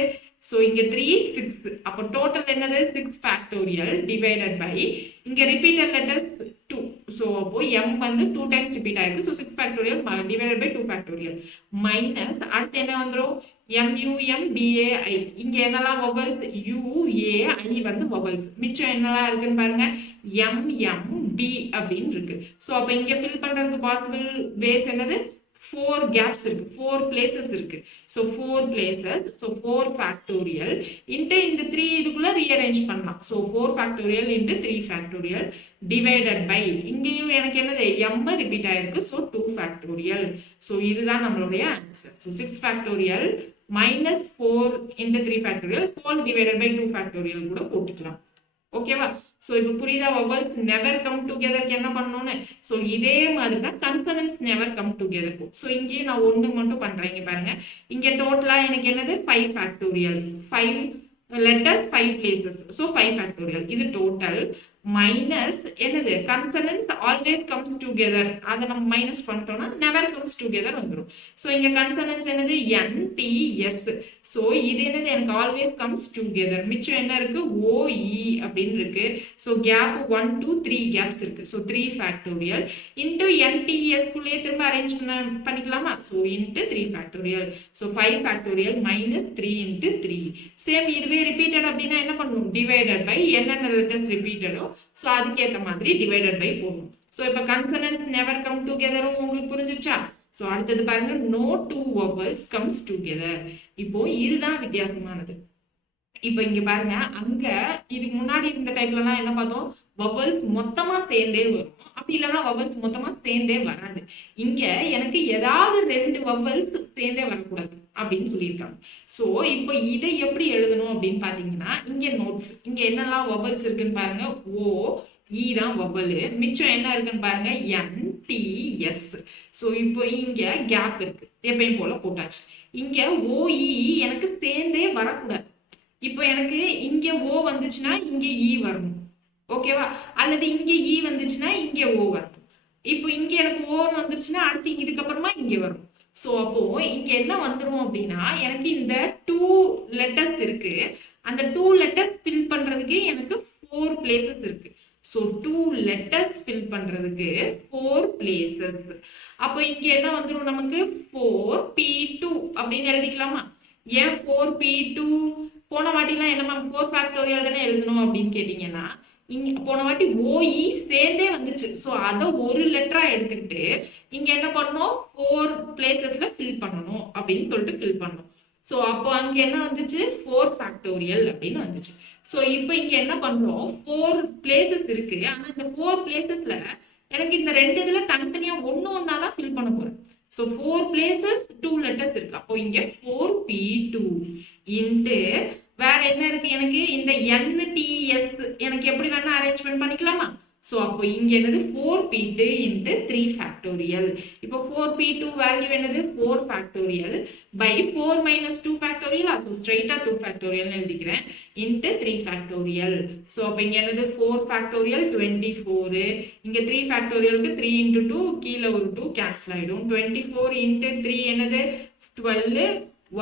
ஸோ இங்க 3 6. அப்போ டோட்டல் என்னது 6 ஃபேக்டோரியல் டிவைடட் பை இங்க ரிப்பீட்டட் லெட்டர்ஸ் 2. ஸோ அப்போ m வந்து 2 டைம்ஸ் ரிப்பீட் ஆயிருக்கு. So 6 factorial divided by 2 factorial minus அடுத்து என்ன வந்துடும், MUMBAI. இங்க என்னெல்லாம் vowels, UAI வந்து vowels. மிச்சம் என்னெல்லாம் இருக்குன்னு பாருங்க, MMB அப்படின்னு இருக்கு. ஸோ அப்போ இங்க ஃபில் பண்றதுக்கு பாசிபிள் வேஸ் என்னது, 4 கேப்ஸ் இருக்கு, 4 பிளேசஸ் இருக்கு. So 4 places, so 4 factorial into இந்த 3 இதுக்குள்ள ரீஅரேஞ்ச் பண்ணலாம். So 4 factorial into 3 factorial divided by இங்கேயும் எனக்கு என்னது m ரிப்பீட் ஆயிருக்கு. So 2 factorial. ஸோ இதுதான் நம்மளுடைய answer. So 6 factorial minus 4 into 3 factorial whole divided by 2 factorial கூட போட்டுக்கலாம். ஓகேவா, சோ இப்போ புரியுதா, vowels never come together என்ன பண்ணனும்னு. சோ இதே மாதிரி தான் consonants never come together. So இங்கே நான் ஒன்னு மட்டும் பண்றேன். இங்க பாருங்க, இங்க டோட்டலா எனக்கு என்னது 5 factorial, 5 letters 5 places, so 5 factorial. இது total minus என்னது consonants always comes together. அதை நம்ம minus பண்ணிட்டோம்னா never comes together வந்துரும். So இங்க consonants என்னது N, T, S. So இது என்னது எனக்கு always comes together. மிச்சம் என்ன இருக்கு O, E அப்படின்னு இருக்கு. So gap 1, 2, 3 gaps இருக்கு. So 3 factorial into N, T, S குள்ளே திரும்ப arrange பண்ணிக்கலாமா? So into 3 factorial. So 5 factorial minus 3 into 3. Same இதுவே repeated அப்படின்னா என்ன பண்ணும்? Divided by என்னென்ன letters repeated. So அதுக்கேற்ற மாதிரி divided by போடணும். So இப்ப consonants never come together உங்களுக்கு புரிஞ்சிருச்சா? So அடுத்தது பாருங்க, no two vowels comes together. இப்போ இதுதான் வித்தியாசமானது. இப்போ இங்க பாருங்க, அங்க இதுக்கு முன்னாடி இந்த டைப்லலாம் என்ன பார்த்தோம், vowels மொத்தமா சேர்ந்தே வரும், அப்படி இல்லைன்னா vowels மொத்தமா சேர்ந்தே வராது. இங்க எனக்கு ஏதாவது 2 vowels சேர்ந்தே வரக்கூடாது அப்படின்னு சொல்லியிருக்காங்க. ஸோ இப்போ இதை எப்படி எழுதணும் அப்படின்னு பாத்தீங்கன்னா, இங்க நோட்ஸ் இங்க என்னெல்லாம் vowels இருக்குன்னு பாருங்க. ஓ, இ தான் vowel, மிச்சம் என்ன இருக்குன்னு பாருங்க, N, டிஎஸ். ஸோ இப்போ இங்க கேப் இருக்கு, எப்பயும் போல போட்டாச்சு. இங்க ஓஇ எனக்கு சேர்ந்தே வரக்கூடாது. இப்போ எனக்கு இங்க ஓ வந்துச்சுன்னா இங்க இ வரணும், ஓகேவா? அல்லது இங்க இ வந்துச்சுன்னா இங்க ஓ வரணும். இப்போ இங்க எனக்கு ஓன்னு வந்துருச்சுன்னா அடுத்து இதுக்கப்புறமா இங்க வரும். ஸோ அப்போ இங்க என்ன வந்துடும் அப்படின்னா, எனக்கு இந்த 2 லெட்டர்ஸ் இருக்கு. அந்த 2 லெட்டர்ஸ் ஃபில் பண்றதுக்கு எனக்கு 4 பிளேசஸ் இருக்கு. ஸோ 2 லெட்டர்ஸ் ஃபில் பண்றதுக்கு 4 பிளேசஸ். அப்போ இங்க என்ன வந்துடும் நமக்கு 4p2 அப்படின்னு எழுதிக்கலாமா? ஏன் 4p2? போன வாட்டிலாம் என்ன மேம் 4 ஃபேக்டோரியல் தானே எழுதணும் அப்படின்னு கேட்டீங்கன்னா, இங்க போன வாட்டி ஓஇ சேர்ந்தே வந்துச்சு. ஸோ அதை ஒரு லெட்டரா எடுத்துக்கிட்டு இங்க என்ன பண்ணணும், 4 பிளேசஸ்ல ஃபில் பண்ணணும் அப்படின்னு சொல்லிட்டு ஃபில் பண்ணணும். ஸோ அப்போ அங்க என்ன வந்துச்சு, 4 ஃபேக்டோரியல் அப்படின்னு வந்துச்சு. ஸோ இப்போ இங்க என்ன பண்றோம், 4 பிளேசஸ் இருக்கு. ஆனா இந்த 4 பிளேசஸ்ல எனக்கு இந்த 2 இதுல தனித்தனியா ஒன்னா தான் ஃபில் பண்ண போறேன். ஸோ 4 பிளேசஸ் 2 லெட்டர்ஸ் இருக்கு. அப்போ இங்க 4p2 இன்ட்டு வேற என்ன இருக்கு, எனக்கு இந்த NTS எனக்கு எப்படி வேணா அரேஞ்ச்மெண்ட் பண்ணிக்கலாமா? ஸோ அப்போ இங்க என்னது 4p2 இன்ட்டு 3 ஃபேக்டோரியல். இப்போ 4p2 வேல்யூ என்னது 4 factorial by 4 minus 2 factorial. So ஸ்ட்ரெயிட்டா 2 ஃபேக்டோரியல் எழுதிக்கிறேன் இன்ட்டு 3 ஃபேக்டோரியல். ஸோ அப்போ இங்க என்னது 4 ஃபேக்டோரியல் 24. இங்க 3 ஃபேக்டோரியலுக்கு 3 இன்ட்டு 2 கீழே ஒரு 2 கேன்சல் ஆயிடும். 24 இன்ட்டு 3 என்னது 12.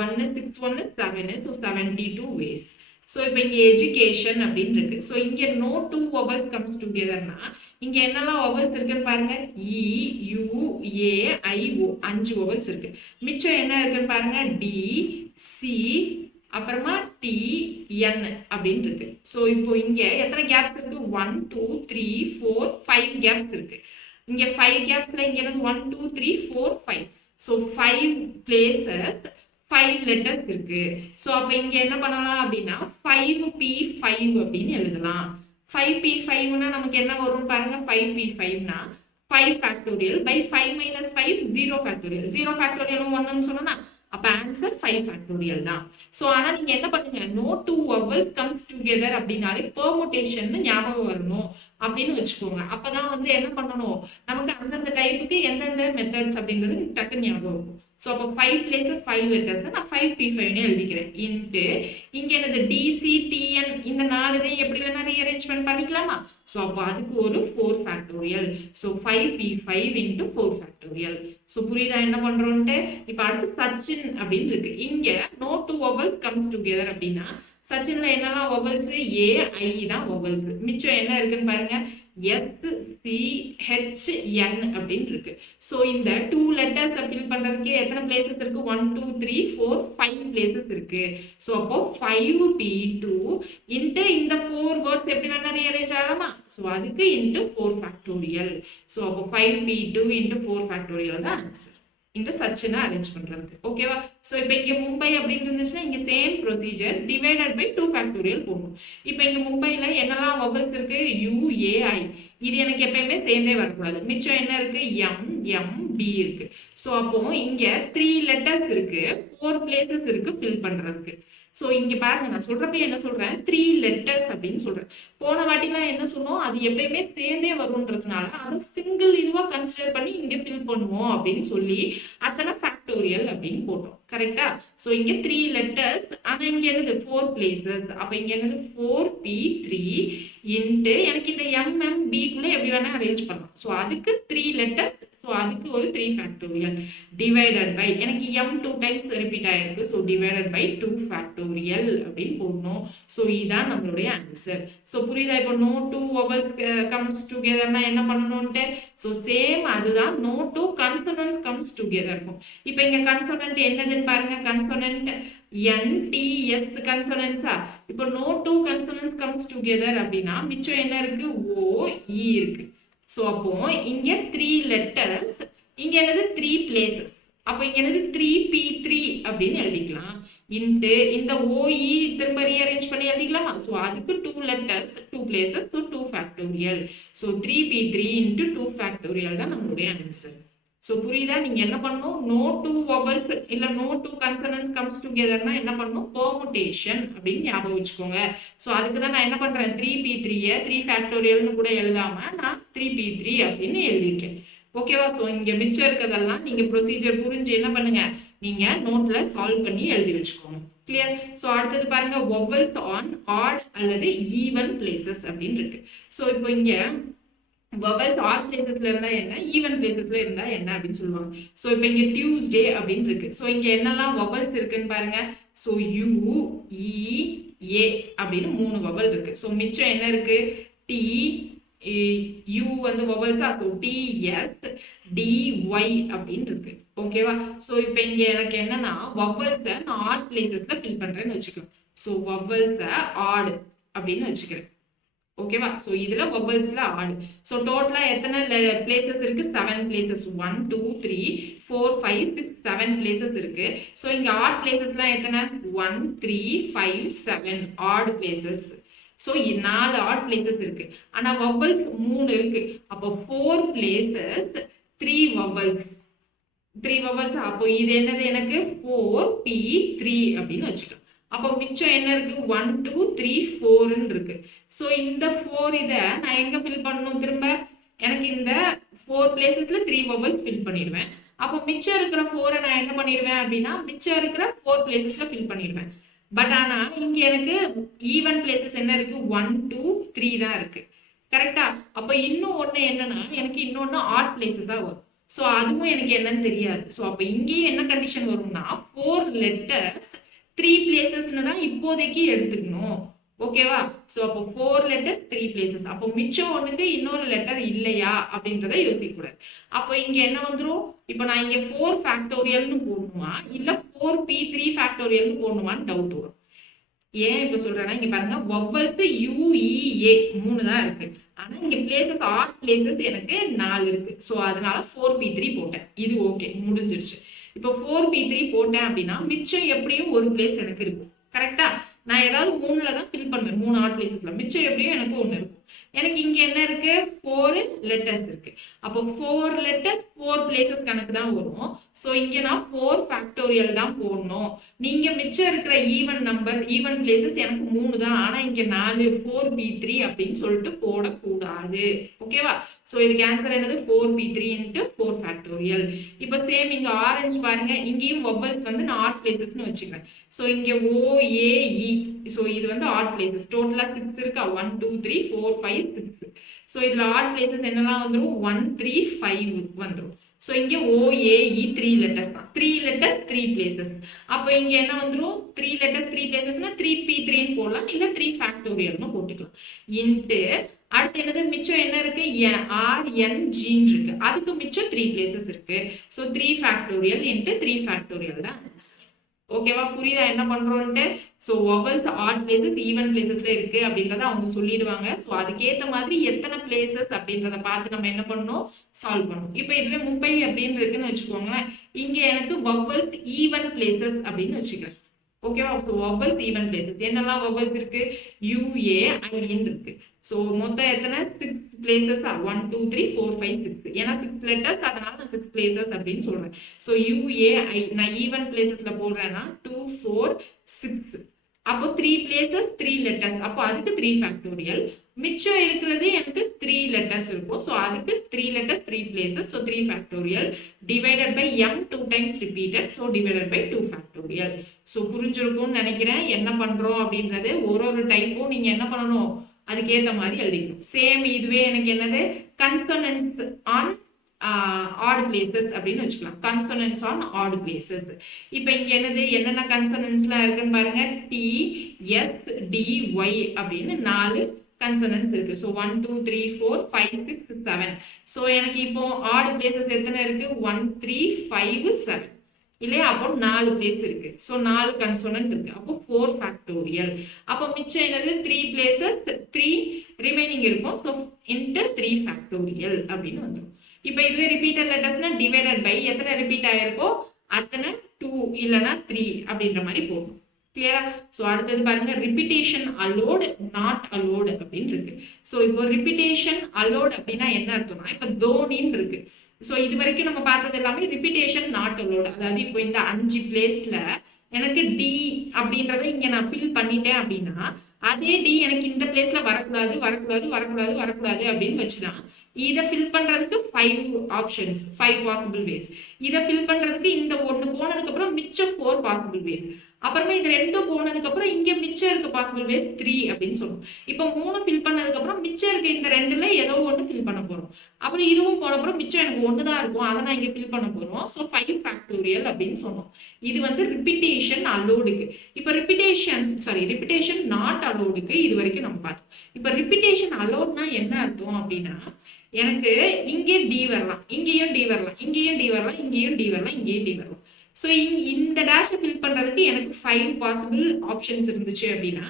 1 6 1 7. So 72 ways. ஸோ இப்போ இங்கே எஜுகேஷன் அப்படின்னு இருக்கு. ஸோ இங்கே நோ 2 vowels comes togetherனா இங்கே என்னெல்லாம் vowels இருக்குன்னு பாருங்க, இ you A I O 5 vowels இருக்கு. மிச்சம் என்ன இருக்குன்னு பாருங்க, டி சி அப்புறமா டி என் அப்படின்னு இருக்கு. ஸோ இப்போ இங்கே எத்தனை கேப்ஸ் இருக்கு, 1 2 3 4 5 கேப்ஸ் இருக்கு. இங்கே 5 கேப்ஸ்ல இங்கே என்னது 1 2 3 4 5. ஸோ 5 பிளேசஸ் 5 லெட்டர்ஸ் இருக்கு. ஸோ அப்போ இங்க என்ன பண்ணலாம் அப்படின்னா 5p5 அப்படின்னு எழுதலாம். 5p5னா நமக்கு என்ன வரும் பாருங்க, 5p5னா 5 factorial by 5 minus 5 0 factorial. 0 factorial 1ன்னு சொன்னா அப்ப ஆன்சர் 5 ஃபேக்டோரியல் தான். ஸோ ஆனா நீங்க என்ன பண்ணுங்க, நோ 2 vowels comes together அப்படின்னாலே பெர்முடேஷன் ஞாபகம் வரணும் அப்படின்னு வச்சுக்கோங்க. அப்பதான் வந்து என்ன பண்ணணும், நமக்கு அந்தந்த டைப்புக்கு எந்தெந்த மெத்தட்ஸ் அப்படின்றது டக்குன்னு ஞாபகம் இருக்கும். ஸோ அப்போ 5 பிளேசஸ் 5 லெட்டர்ஸ் நான் 5p5ன்னு எழுதிக்கிறேன் இன்ட்டு இங்க என்னது டிசிடிஎன் இந்த 4 இதையும் எப்படி வேணா ரீஅரேஞ்ச்மெண்ட் பண்ணிக்கலாமா? ஸோ அப்போ அதுக்கு ஒரு 4 factorial. So 5p5 into 4 factorial. So புரியுதா என்ன பண்றோம்ட்டு? இப்போ அடுத்து சச்சின் அப்படின்னு இருக்கு. இங்க நோ 2 vowels comes together அப்படின்னா சச்சின்ல என்னெல்லாம் vowels, ஏ ஐ தான் vowels. மிச்சம் என்ன இருக்குன்னு பாருங்க, SCHN அப்படின்னு இருக்கு. ஸோ இந்த 2 லெட்டர்ஸ் ஃபில் பண்றதுக்கு எத்தனை பிளேசஸ் இருக்கு, 1 2 3 4 5 பிளேசஸ் இருக்கு. ஸோ அப்போ 5p2 இன்ட்டு இந்த 4 வேர்ட்ஸ் எப்படி வேணா ரீஅரேஞ்ச் ஆகலாமா? ஸோ அதுக்கு இன்ட்டு 4 ஃபேக்டோரியல். ஸோ அப்போ 5p2 இன்ட்டு 4 ஃபேக்டோரியல் தான் ஆன்சர் இந்த சச்சினை அரேஞ்ச் பண்றதுக்கு, ஓகேவா? ஸோ இப்போ இங்க மும்பை அப்படின்னு இருந்துச்சுன்னா இங்க same procedure divided by 2 factorial போடணும். இப்போ இங்க மும்பைல என்னெல்லாம் வவல்ஸ் இருக்கு, யுஏஐ இது எனக்கு எப்பயுமே சேர்ந்தே வரக்கூடாது. மிச்சம் என்ன இருக்கு, எம் எம் பி இருக்கு. ஸோ அப்போ இங்க 3 லெட்டர்ஸ் இருக்கு, 4 பிளேசஸ் இருக்கு ஃபில் பண்றதுக்கு. ஸோ இங்க பாருங்க, நான் சொல்றப்ப என்ன சொல்றேன், 3 லெட்டர்ஸ் அப்படின்னு சொல்றேன். போன வாட்டிலாம் என்ன சொன்னோம், அது எப்பயுமே சேர்ந்தே வரும்ன்றதுனால அது சிங்கிள் இதுவா கன்சிடர் பண்ணி இங்க ஃபில் பண்ணுவோம் அப்படின்னு சொல்லி அத்தனை ஃபேக்டோரியல் அப்படின்னு போட்டோம். கரெக்டா? ஸோ இங்க 3 லெட்டர்ஸ், ஆனா இங்க என்னது 4 பிளேசஸ். அப்ப இங்க என்னது 4p3 இன்ட்டு எனக்கு இந்த MMBக்குள்ள எப்படி வேணா அரேஞ்ச் பண்ணலாம். ஸோ அதுக்கு 3 லெட்டர்ஸ், ஸோ அதுக்கு ஒரு 3 ஃபேக்டோரியல் டிவைடட் பை எனக்கு m 2 டைம்ஸ் ரிப்பீட் ஆயிருக்கு. ஸோ டிவைடட் பை 2 ஃபேக்டோரியல் அப்படின்னு போடணும். ஸோ இதுதான் நம்மளுடைய ஆன்சர். ஸோ புரியுதா? இப்போ நோ 2 vowels comes togetherனா என்ன பண்ணணும்ட்டு? ஸோ சேம் அதுதான், நோ 2 consonants comes together இருக்கும். இப்போ இங்க கன்சோனன்ட் என்னதுன்னு பாருங்க, கன்சோனன்ட் NTS கன்சோனன்ட்ஸா. இப்போ நோ 2 consonants comes together அப்படின்னா மிச்சம் என்ன இருக்கு, O E இருக்கு. ஸோ அப்போ இங்க 3 லெட்டர்ஸ், இங்க என்னது 3 பிளேசஸ். அப்போ இங்க என்னது 3p3 அப்படின்னு எழுதிக்கலாம். இன்ட்டு இந்த OE திரும்ப ரீஅரேஞ்ச் பண்ணி எழுதிக்கலாமா? ஸோ அதுக்கு 2 letters 2 places, so 2 factorial. So 3p3 into 2 factorial தான் நம்மளுடைய ஆன்சர். ஸோ புரியுதா? நீங்க என்ன பண்ணணும், நோ 2 vowels இல்ல நோ 2 consonants comes togetherனா என்ன பண்ணணும், பெர்முடேஷன் அப்படின்னு ஞாபகம் வச்சுக்கோங்க. ஸோ அதுக்கு தான் நான் என்ன பண்றேன், 3p3 3 ஃபேக்டோரியல்னு கூட எழுதாம நான் 3p3 அப்படின்னு எழுதியிருக்கேன். ஓகேவா? ஸோ இங்க மிச்சம் இருக்கிறதெல்லாம் நீங்க ப்ரொசீஜர் புரிஞ்சு என்ன பண்ணுங்க, நீங்க நோட்ல சால்வ் பண்ணி எழுதி வச்சுக்கோங்க. கிளியர்? ஸோ அடுத்தது பாருங்க, வொவல்ஸ் ஆன் ஆட் அல்லது ஈவன் பிளேசஸ் அப்படின்னு இருக்கு. ஸோ இப்போ இங்க வவல்ஸ் ஆட் பிளேசஸ்ல இருந்தா என்ன, ஈவன் பிளேசஸ்ல இருந்தா என்ன அப்படின்னு சொல்லுவாங்க. ஸோ இப்போ இங்க டியூஸ்டே அப்படின்னு இருக்கு. ஸோ இங்க என்னெல்லாம் வவல்ஸ் இருக்குன்னு பாருங்க. ஸோ யூ, இ, ஏ அப்படின்னு 3 வவல் இருக்கு. ஸோ மிச்சம் என்ன இருக்கு, டி, யூ வந்து வவல்ஸா, so T, S, T, Y அப்படின்னு இருக்கு. ஓகேவா? ஸோ இப்போ இங்க எனக்கு என்னன்னா வவல்ஸை நான் ஆட் பிளேசஸ்ல ஃபில் பண்றேன்னு வச்சுக்கலாம். ஸோ வவல்ஸை ஆட் அப்படின்னு வச்சுக்கிறேன். ஓகேவா? சோ இதுல வவல்ஸ்ல ஆட். சோ டோட்டலா எத்தனை பிளேसेस இருக்கு, 7 பிளேसेस. 1 2 3 4 5 6 7 பிளேसेस இருக்கு. சோ இங்க ஆட் பிளேसेसலாம் எத்தனை, 1 3 5 7 ஆட் பிளேसेस. சோ 4 ஆட் பிளேसेस இருக்கு. ஆனா வவல்ஸ் 3 இருக்கு. அப்போ 4 பிளேसेस 3 வவல்ஸ். 3 வவல்ஸ். அப்போ இது என்னது, எனக்கு 4 p 3 அப்படின்னு வச்சுக்கலாம். அப்போ மிச்சம் என்ன இருக்கு, 1 2 3 4 இருக்கு. சோ இந்த 4 இத நான் எங்க ஃபில் பண்ணணும், திரும்ப எனக்கு இந்த 4 பிளேसेसல 3 வவல்ஸ் ஃபில் பண்ணிடுவேன். அப்போ மிச்சம் இருக்கிற 4 நான் என்ன பண்ணிடுவேன் அப்படின்னா, மிச்சம் இருக்கிற 4 பிளேसेसல ஃபில் பண்ணிடுவேன். பட் ஆனா இங்க எனக்கு ஈவன் பிளேसेस என்ன இருக்கு, 1 2 3 தான் இருக்கு. கரெக்டா? அப்போ இன்னும் ஒண்ணு என்னன்னா, எனக்கு இன்னொன்னு ஆட் பிளேसेसா வரும். சோ அதுவும் எனக்கு என்னன்னு தெரியாது. சோ அப்ப இங்கேயும் என்ன கண்டிஷன் வரும்னா, 4 லெட்டர்ஸ் 3 பிளேसेसன்னு தான் இப்போதைக்கு எடுத்துக்கணும். ஓகேவா? சோ அப்போ 4 லெட்டர்ஸ் 3 பிளேसेस. அப்போ மிச்சம் ஒண்ணுக்கு இன்னொரு லெட்டர் இல்லையா அப்படின்றத யோசிக்க கூடாது. அப்போ இங்க என்ன வந்துரும், இப்போ நான் இங்க 4 ஃபேக்டோரியல்னு போடணுமா இல்ல 4p3 ஃபேக்டோரியல்னு போடணுமான்னு டவுட் வரும். ஏன் இப்ப சொல்றேன்னா, இங்க பாருங்க, வவல்ஸ் யூ, இ, ஏ 3 தான் இருக்கு. ஆனா இங்க பிளேसेस ஆட் பிளேसेस எனக்கு 4 இருக்கு. சோ அதனால 4p3 போட்டேன். இது ஓகே, முடிஞ்சிருச்சு. இப்போ 4p3 போட்டேன் அப்படின்னா மிச்சம் எப்படியும் ஒரு பிளேஸ் எனக்கு இருக்கும். கரெக்டா? நான் ஏதாவது 3ல தான் ஃபில் பண்ணுவேன், 3 ஆட் பிளேसेसல. மிச்சம் எப்படியும் எனக்கு 1 இருக்கும். எனக்கு இங்க என்ன இருக்கு, 4 லெட்டர்ஸ் இருக்கு. அப்போ 4 லெட்டர்ஸ் 4 பிளேसेस கணக்கு தான் வரும். சோ இங்க நான் 4 ஃபேக்டோரியல் தான் போடணும். நீங்க மிச்சம் இருக்கிற ஈவன் நம்பர், ஈவன் பிளேसेस எனக்கு 3 தான். ஆனா இங்க 4 4p3 அப்படின்னு சொல்லிட்டு போடக்கூடாது. ஓகேவா? சோ இதுக்கு ஆன்சர் என்னது, 4p3 into 4 ஃபேக்டோரியல். இப்போ சேம் இங்க ஆரஞ்சு பாருங்க, இங்கேயும் வவல்ஸ் வந்து நான் ஆட் பிளேसेसன்னு வச்சுக்கிறேன். சோ இங்க O A E, சோ இது வந்து ஆட் பிளேसेस. டோட்டலா 6 இருக்கா, 1 2 3 4 5 6. சோ இதுல ஆட் பிளேसेस என்னலாம் வந்துரும், 1 3 5 வந்துரும். சோ இங்க O A E 3 லெட்டர்ஸ் தான். 3 லெட்டர்ஸ் 3 பிளேसेस. அப்போ இங்க என்ன வந்துரும், 3 லெட்டர்ஸ் 3 பிளேसेसனா 3p3 ன்னு போடலாம், இல்ல 3 ஃபேக்டோரியல்னு போட்டுக்கலாம். இன்டு அடுத்து என்னது, மிச்சம் என்ன இருக்கு, R N G இருக்கு. அதுக்கு மிச்சம் 3 பிளேसेस இருக்கு. சோ 3 ஃபேக்டோரியல் இன்டு 3 ஃபேக்டோரியல் தான் ஆன்சர். ஓகேவா? புரியுதா என்ன பண்றோம்ட்டு? So vowels odd places even பிளேसेसல இருக்கு அப்படின்றத அவங்க சொல்லிடுவாங்க. சோ அதுக்கேத்த மாதிரி எத்தனை பிளேसेस அப்படின்றத பார்த்து நம்ம என்ன பண்ணணும், சால்வ் பண்ணணும். இப்போ இதுவே மும்பை அப்படின்னு இருக்குன்னு வச்சுக்கோங்களேன். இங்க எனக்கு வவல்ஸ் ஈவன் பிளேसेस அப்படின்னு வச்சுக்கிறேன். ஓகேவா? சோ வவல்ஸ் ஈவன் பிளேसेस என்னெல்லாம் வவல்ஸ் இருக்கு, யூ ஏ ஐ என் இருக்கு. சோ மொத்தம் எத்தனை, 6 பிளேसेस. 1 2 3 4 5 6. ஏன்னா 6 லெட்டர்ஸ், அதனால நான் 6 பிளேसेस அப்படின்னு சொல்றேன். சோ யூ ஏ ஐ நான் ஈவன் பிளேसेसல போடுறேன்னா 2 4 6. அப்போ 3 பிளேसेस 3 லெட்டர்ஸ். அப்போ அதுக்கு 3 ஃபேக்டோரியல். மிச்சம் இருக்கிறது எனக்கு 3 லெட்டர்ஸ் இருக்கும். சோ அதுக்கு 3 letters 3 places. So 3 factorial divided by m 2 times repeated. So divided by 2 factorial. So புரிஞ்சிருக்கும்னு நினைக்கிறேன் என்ன பண்றோம் அப்படின்றது. ஒரு டைப்பும் நீங்க என்ன பண்ணணும், அதுக்கேத்த மாதிரி எழுதிக்கணும். சேம் இதுவே எனக்கு என்னது, கன்சோனன்ஸ் ஆன் ஆட் பிளேसेस அப்படின்னு வச்சுக்கலாம். Consonants on odd places. இப்போ இங்க என்னது, என்னென்ன கன்சோனன்ஸ்லாம் இருக்குன்னு பாருங்க. T S D Y அப்படின்னு 4 கன்சோனன்ஸ் இருக்கு. சோ 1 2 3 4 5 6 7. சோ எனக்கு இப்போ ஆட் பிளேसेस எத்தனை இருக்கு, 1 3 5 7 இல்லையா? அப்போ 4 பிளேஸ் இருக்கு. சோ 4 கன்சோனன்ட் இருக்கு. அப்போ 4 ஃபேக்டோரியல். அப்போ மிச்சம் என்னது, 3 பிளேसेस 3 ரிமைனிங் இருக்கும். சோ இன்டு 3 ஃபேக்டோரியல் அப்படின்னு வந்துரும். இப்போ இதுவே ரிப்பீட்டட் லெட்டர்ஸ்னா டிவைடட் பை எத்தனை ரிப்பீட் ஆயிருக்கோ அத்தனை 2 இல்லனா 3 அப்படின்ற மாதிரி போடணும். கிளியரா? சோ அடுத்தது பாருங்க, ரிப்பீட்டேஷன் அலோட் நாட் அலோட் அப்படின்னு இருக்கு. சோ இப்போ ரிப்பீட்டேஷன் அலோட் அப்படின்னா என்ன அர்த்தம்னா, இப்போ தோனின்னு இருக்கு. சோ இது வரைக்கும் நம்ம பார்த்தது எல்லாமே ரிப்பீட்டேஷன் நாட் அலோட். அதாவது இப்போ இந்த 5 பிளேஸ்ல எனக்கு டி அப்படின்றத இங்க நான் ஃபில் பண்ணிட்டேன் அப்படின்னா அதே டி எனக்கு இந்த பிளேஸ்ல வரக்கூடாது வரக்கூடாது வரக்கூடாது வரக்கூடாது அப்படின்னு வச்சுதான் இதை ஃபில் பண்றதுக்கு 5 ஆப்ஷன்ஸ், 5 பாசிபிள் வேஸ். இதை ஃபில் பண்றதுக்கு இந்த ஒண்ணு போனதுக்கு அப்புறம் மிச்சம் 4 பாசிபிள் வேஸ். அப்புறமா இது ரெண்டும் போனதுக்கு அப்புறம் இங்க மிச்சம் இருக்க பாசிபிள் வேஸ் 3 அப்படின்னு சொல்லுவோம். இப்போ 3 ஃபில் பண்ணதுக்கு அப்புறம் மிச்சம் இருக்க இந்த ரெண்டுல ஏதோ ஒண்ணு ஃபில் பண்ண போறோம். அப்புறம் இதுவும் போன அப்புறம் மிச்சம் எனக்கு ஒண்ணுதான் இருக்கும், அதை நான் இங்க ஃபில் பண்ண போறோம். ஸோ 5 ஃபேக்டோரியல் அப்படின்னு சொன்னோம். இது வந்து ரிப்பிட்டேஷன் அலோடுக்கு. இப்போ ரிப்பிட்டேஷன் நாட் அலோடுக்கு இது வரைக்கும் நம்ம பார்த்தோம். இப்போ ரிப்பிட்டேஷன் அலோட்னா என்ன அர்த்தம் அப்படின்னா, எனக்கு இங்கே டி வரலாம், இங்கேயும் டி வரலாம், இங்கேயும் டி வரலாம், இங்கேயும் டி வரலாம், இங்கேயும் டி வரலாம். ஸோ இந்த டேஷை ஃபில் பண்றதுக்கு எனக்கு 5 பாசிபிள் ஆப்ஷன்ஸ் இருந்துச்சு அப்படின்னா,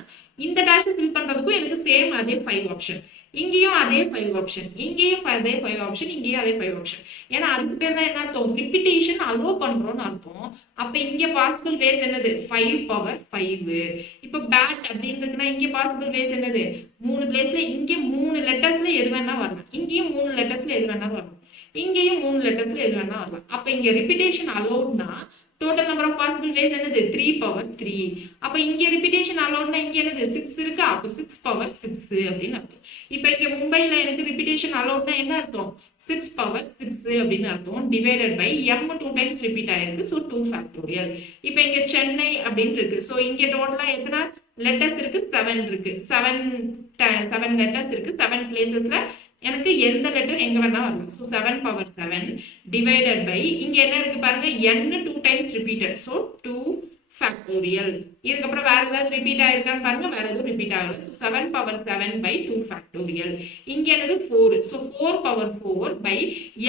இந்த டேஷை ஃபில் பண்றதுக்கும் எனக்கு சேம் அதே 5 ஆப்ஷன், இங்கேயும் அதே 5 ஆப்ஷன், இங்கேயும் அதே 5 ஆப்ஷன், இங்கேயும் அதே 5 ஆப்ஷன். ஏன்னா அதுக்கு பேர் தான் என்ன அர்த்தம், ரிப்பிட்டேஷன் அலோ பண்றோம்னு அர்த்தம். அப்ப இங்க பாசிபிள் வேஸ் என்னது, 5 பவர் 5. இப்ப பேட் அப்படின்றதுன்னா இங்க பாசிபிள் வேஸ் என்னது, 3 பிளேஸ்ல இங்க 3 லெட்டர்ஸ்ல எது வேணா வரலாம், இங்கேயும் 3 லெட்டர்ஸ்ல எது வேணா வரலாம், இங்கேயும் 3 லெட்டர்ஸ்ல எது வேணா வரலாம். அப்ப இங்க ரிப்பிட்டேஷன் அலோட்னா total number of possible ways என்னது, 3 பவர் 3. அப்ப இங்க ரிப்பிட்டேஷன் அலோட்னா இங்க என்னது 6 இருக்கு, அப்ப 6 பவர் 6 அப்படின்னு அர்த்தம். இப்ப இங்க மும்பைல எனக்கு ரிப்பிட்டேஷன் அலோட்னா என்ன அர்த்தம், 6 பவர் 6 அப்படின்னு அர்த்தம். Divided by m 2 times repeat ஆயிருக்கு, ஸோ 2 ஃபேக்டோரியல். இப்ப இங்க சென்னை அப்படின்னு இருக்கு. ஸோ இங்க டோட்டலா எத்தனை லெட்டர்ஸ் இருக்கு, 7 இருக்கு. 7 லெட்டர்ஸ் இருக்கு. 7 பிளேசஸ்ல எனக்கு எந்த லெட்டர் எங்க வேணா வரலாம். ஸோ 7 பவர் 7 டிவைடட் பை இங்க என்ன இருக்கு பாருங்க, n 2 times repeated, so 2 factorial. இதுக்கப்புறம் வேற ஏதாவது ரிப்பீட் ஆயிருக்கான்னு பாருங்க, வேற எதுவும் ரிப்பீட் ஆகல. So 7 power 7 by 2 factorial. இங்க என்னது 4, ஸோ 4 பவர் 4 பை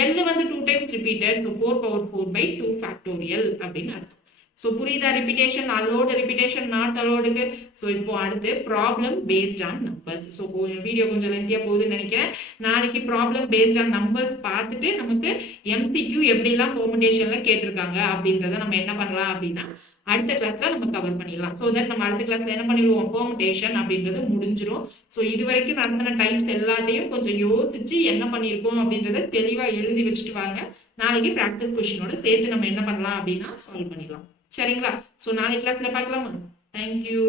l வந்து 2 times repeated, so 4 power 4 by 2 factorial அப்படின்னு அர்த்தம். ஸோ புரியுதா, ரிப்பிட்டேஷன் அலோடு ரிப்பிட்டேஷன் நாட் அலோடுக்கு. ஸோ இப்போ அடுத்து problem based on numbers. So video கொஞ்சம் லென்த்தியா போகுதுன்னு நினைக்கிறேன். நாளைக்கு ப்ராப்ளம் பேஸ்ட் ஆன் நம்பர்ஸ் பார்த்துட்டு நமக்கு எம்சிக்யூ எப்படிலாம் பெர்முடேஷன்ல கேட்டிருக்காங்க அப்படின்றத நம்ம என்ன பண்ணலாம் அப்படின்னா அடுத்த கிளாஸ்ல நம்ம கவர் பண்ணிடலாம். ஸோ தட் நம்ம அடுத்த கிளாஸ்ல என்ன பண்ணிடுவோம், பெர்முடேஷன் அப்படின்றது முடிஞ்சிடும். ஸோ இது வரைக்கும் நடத்தின டைம்ஸ் எல்லாத்தையும் கொஞ்சம் யோசிச்சு என்ன பண்ணியிருக்கோம் அப்படின்றத தெளிவா எழுதி வச்சுட்டு வாங்க. நாளைக்கு ப்ராக்டிஸ் கொஸ்டினோட சேர்த்து நம்ம என்ன பண்ணலாம் அப்படின்னா சால்வ் பண்ணிடலாம். சரிங்களா? ஸோ நாளைக்கு கிளாஸ்ல பார்க்கலாமா? தேங்க்யூ.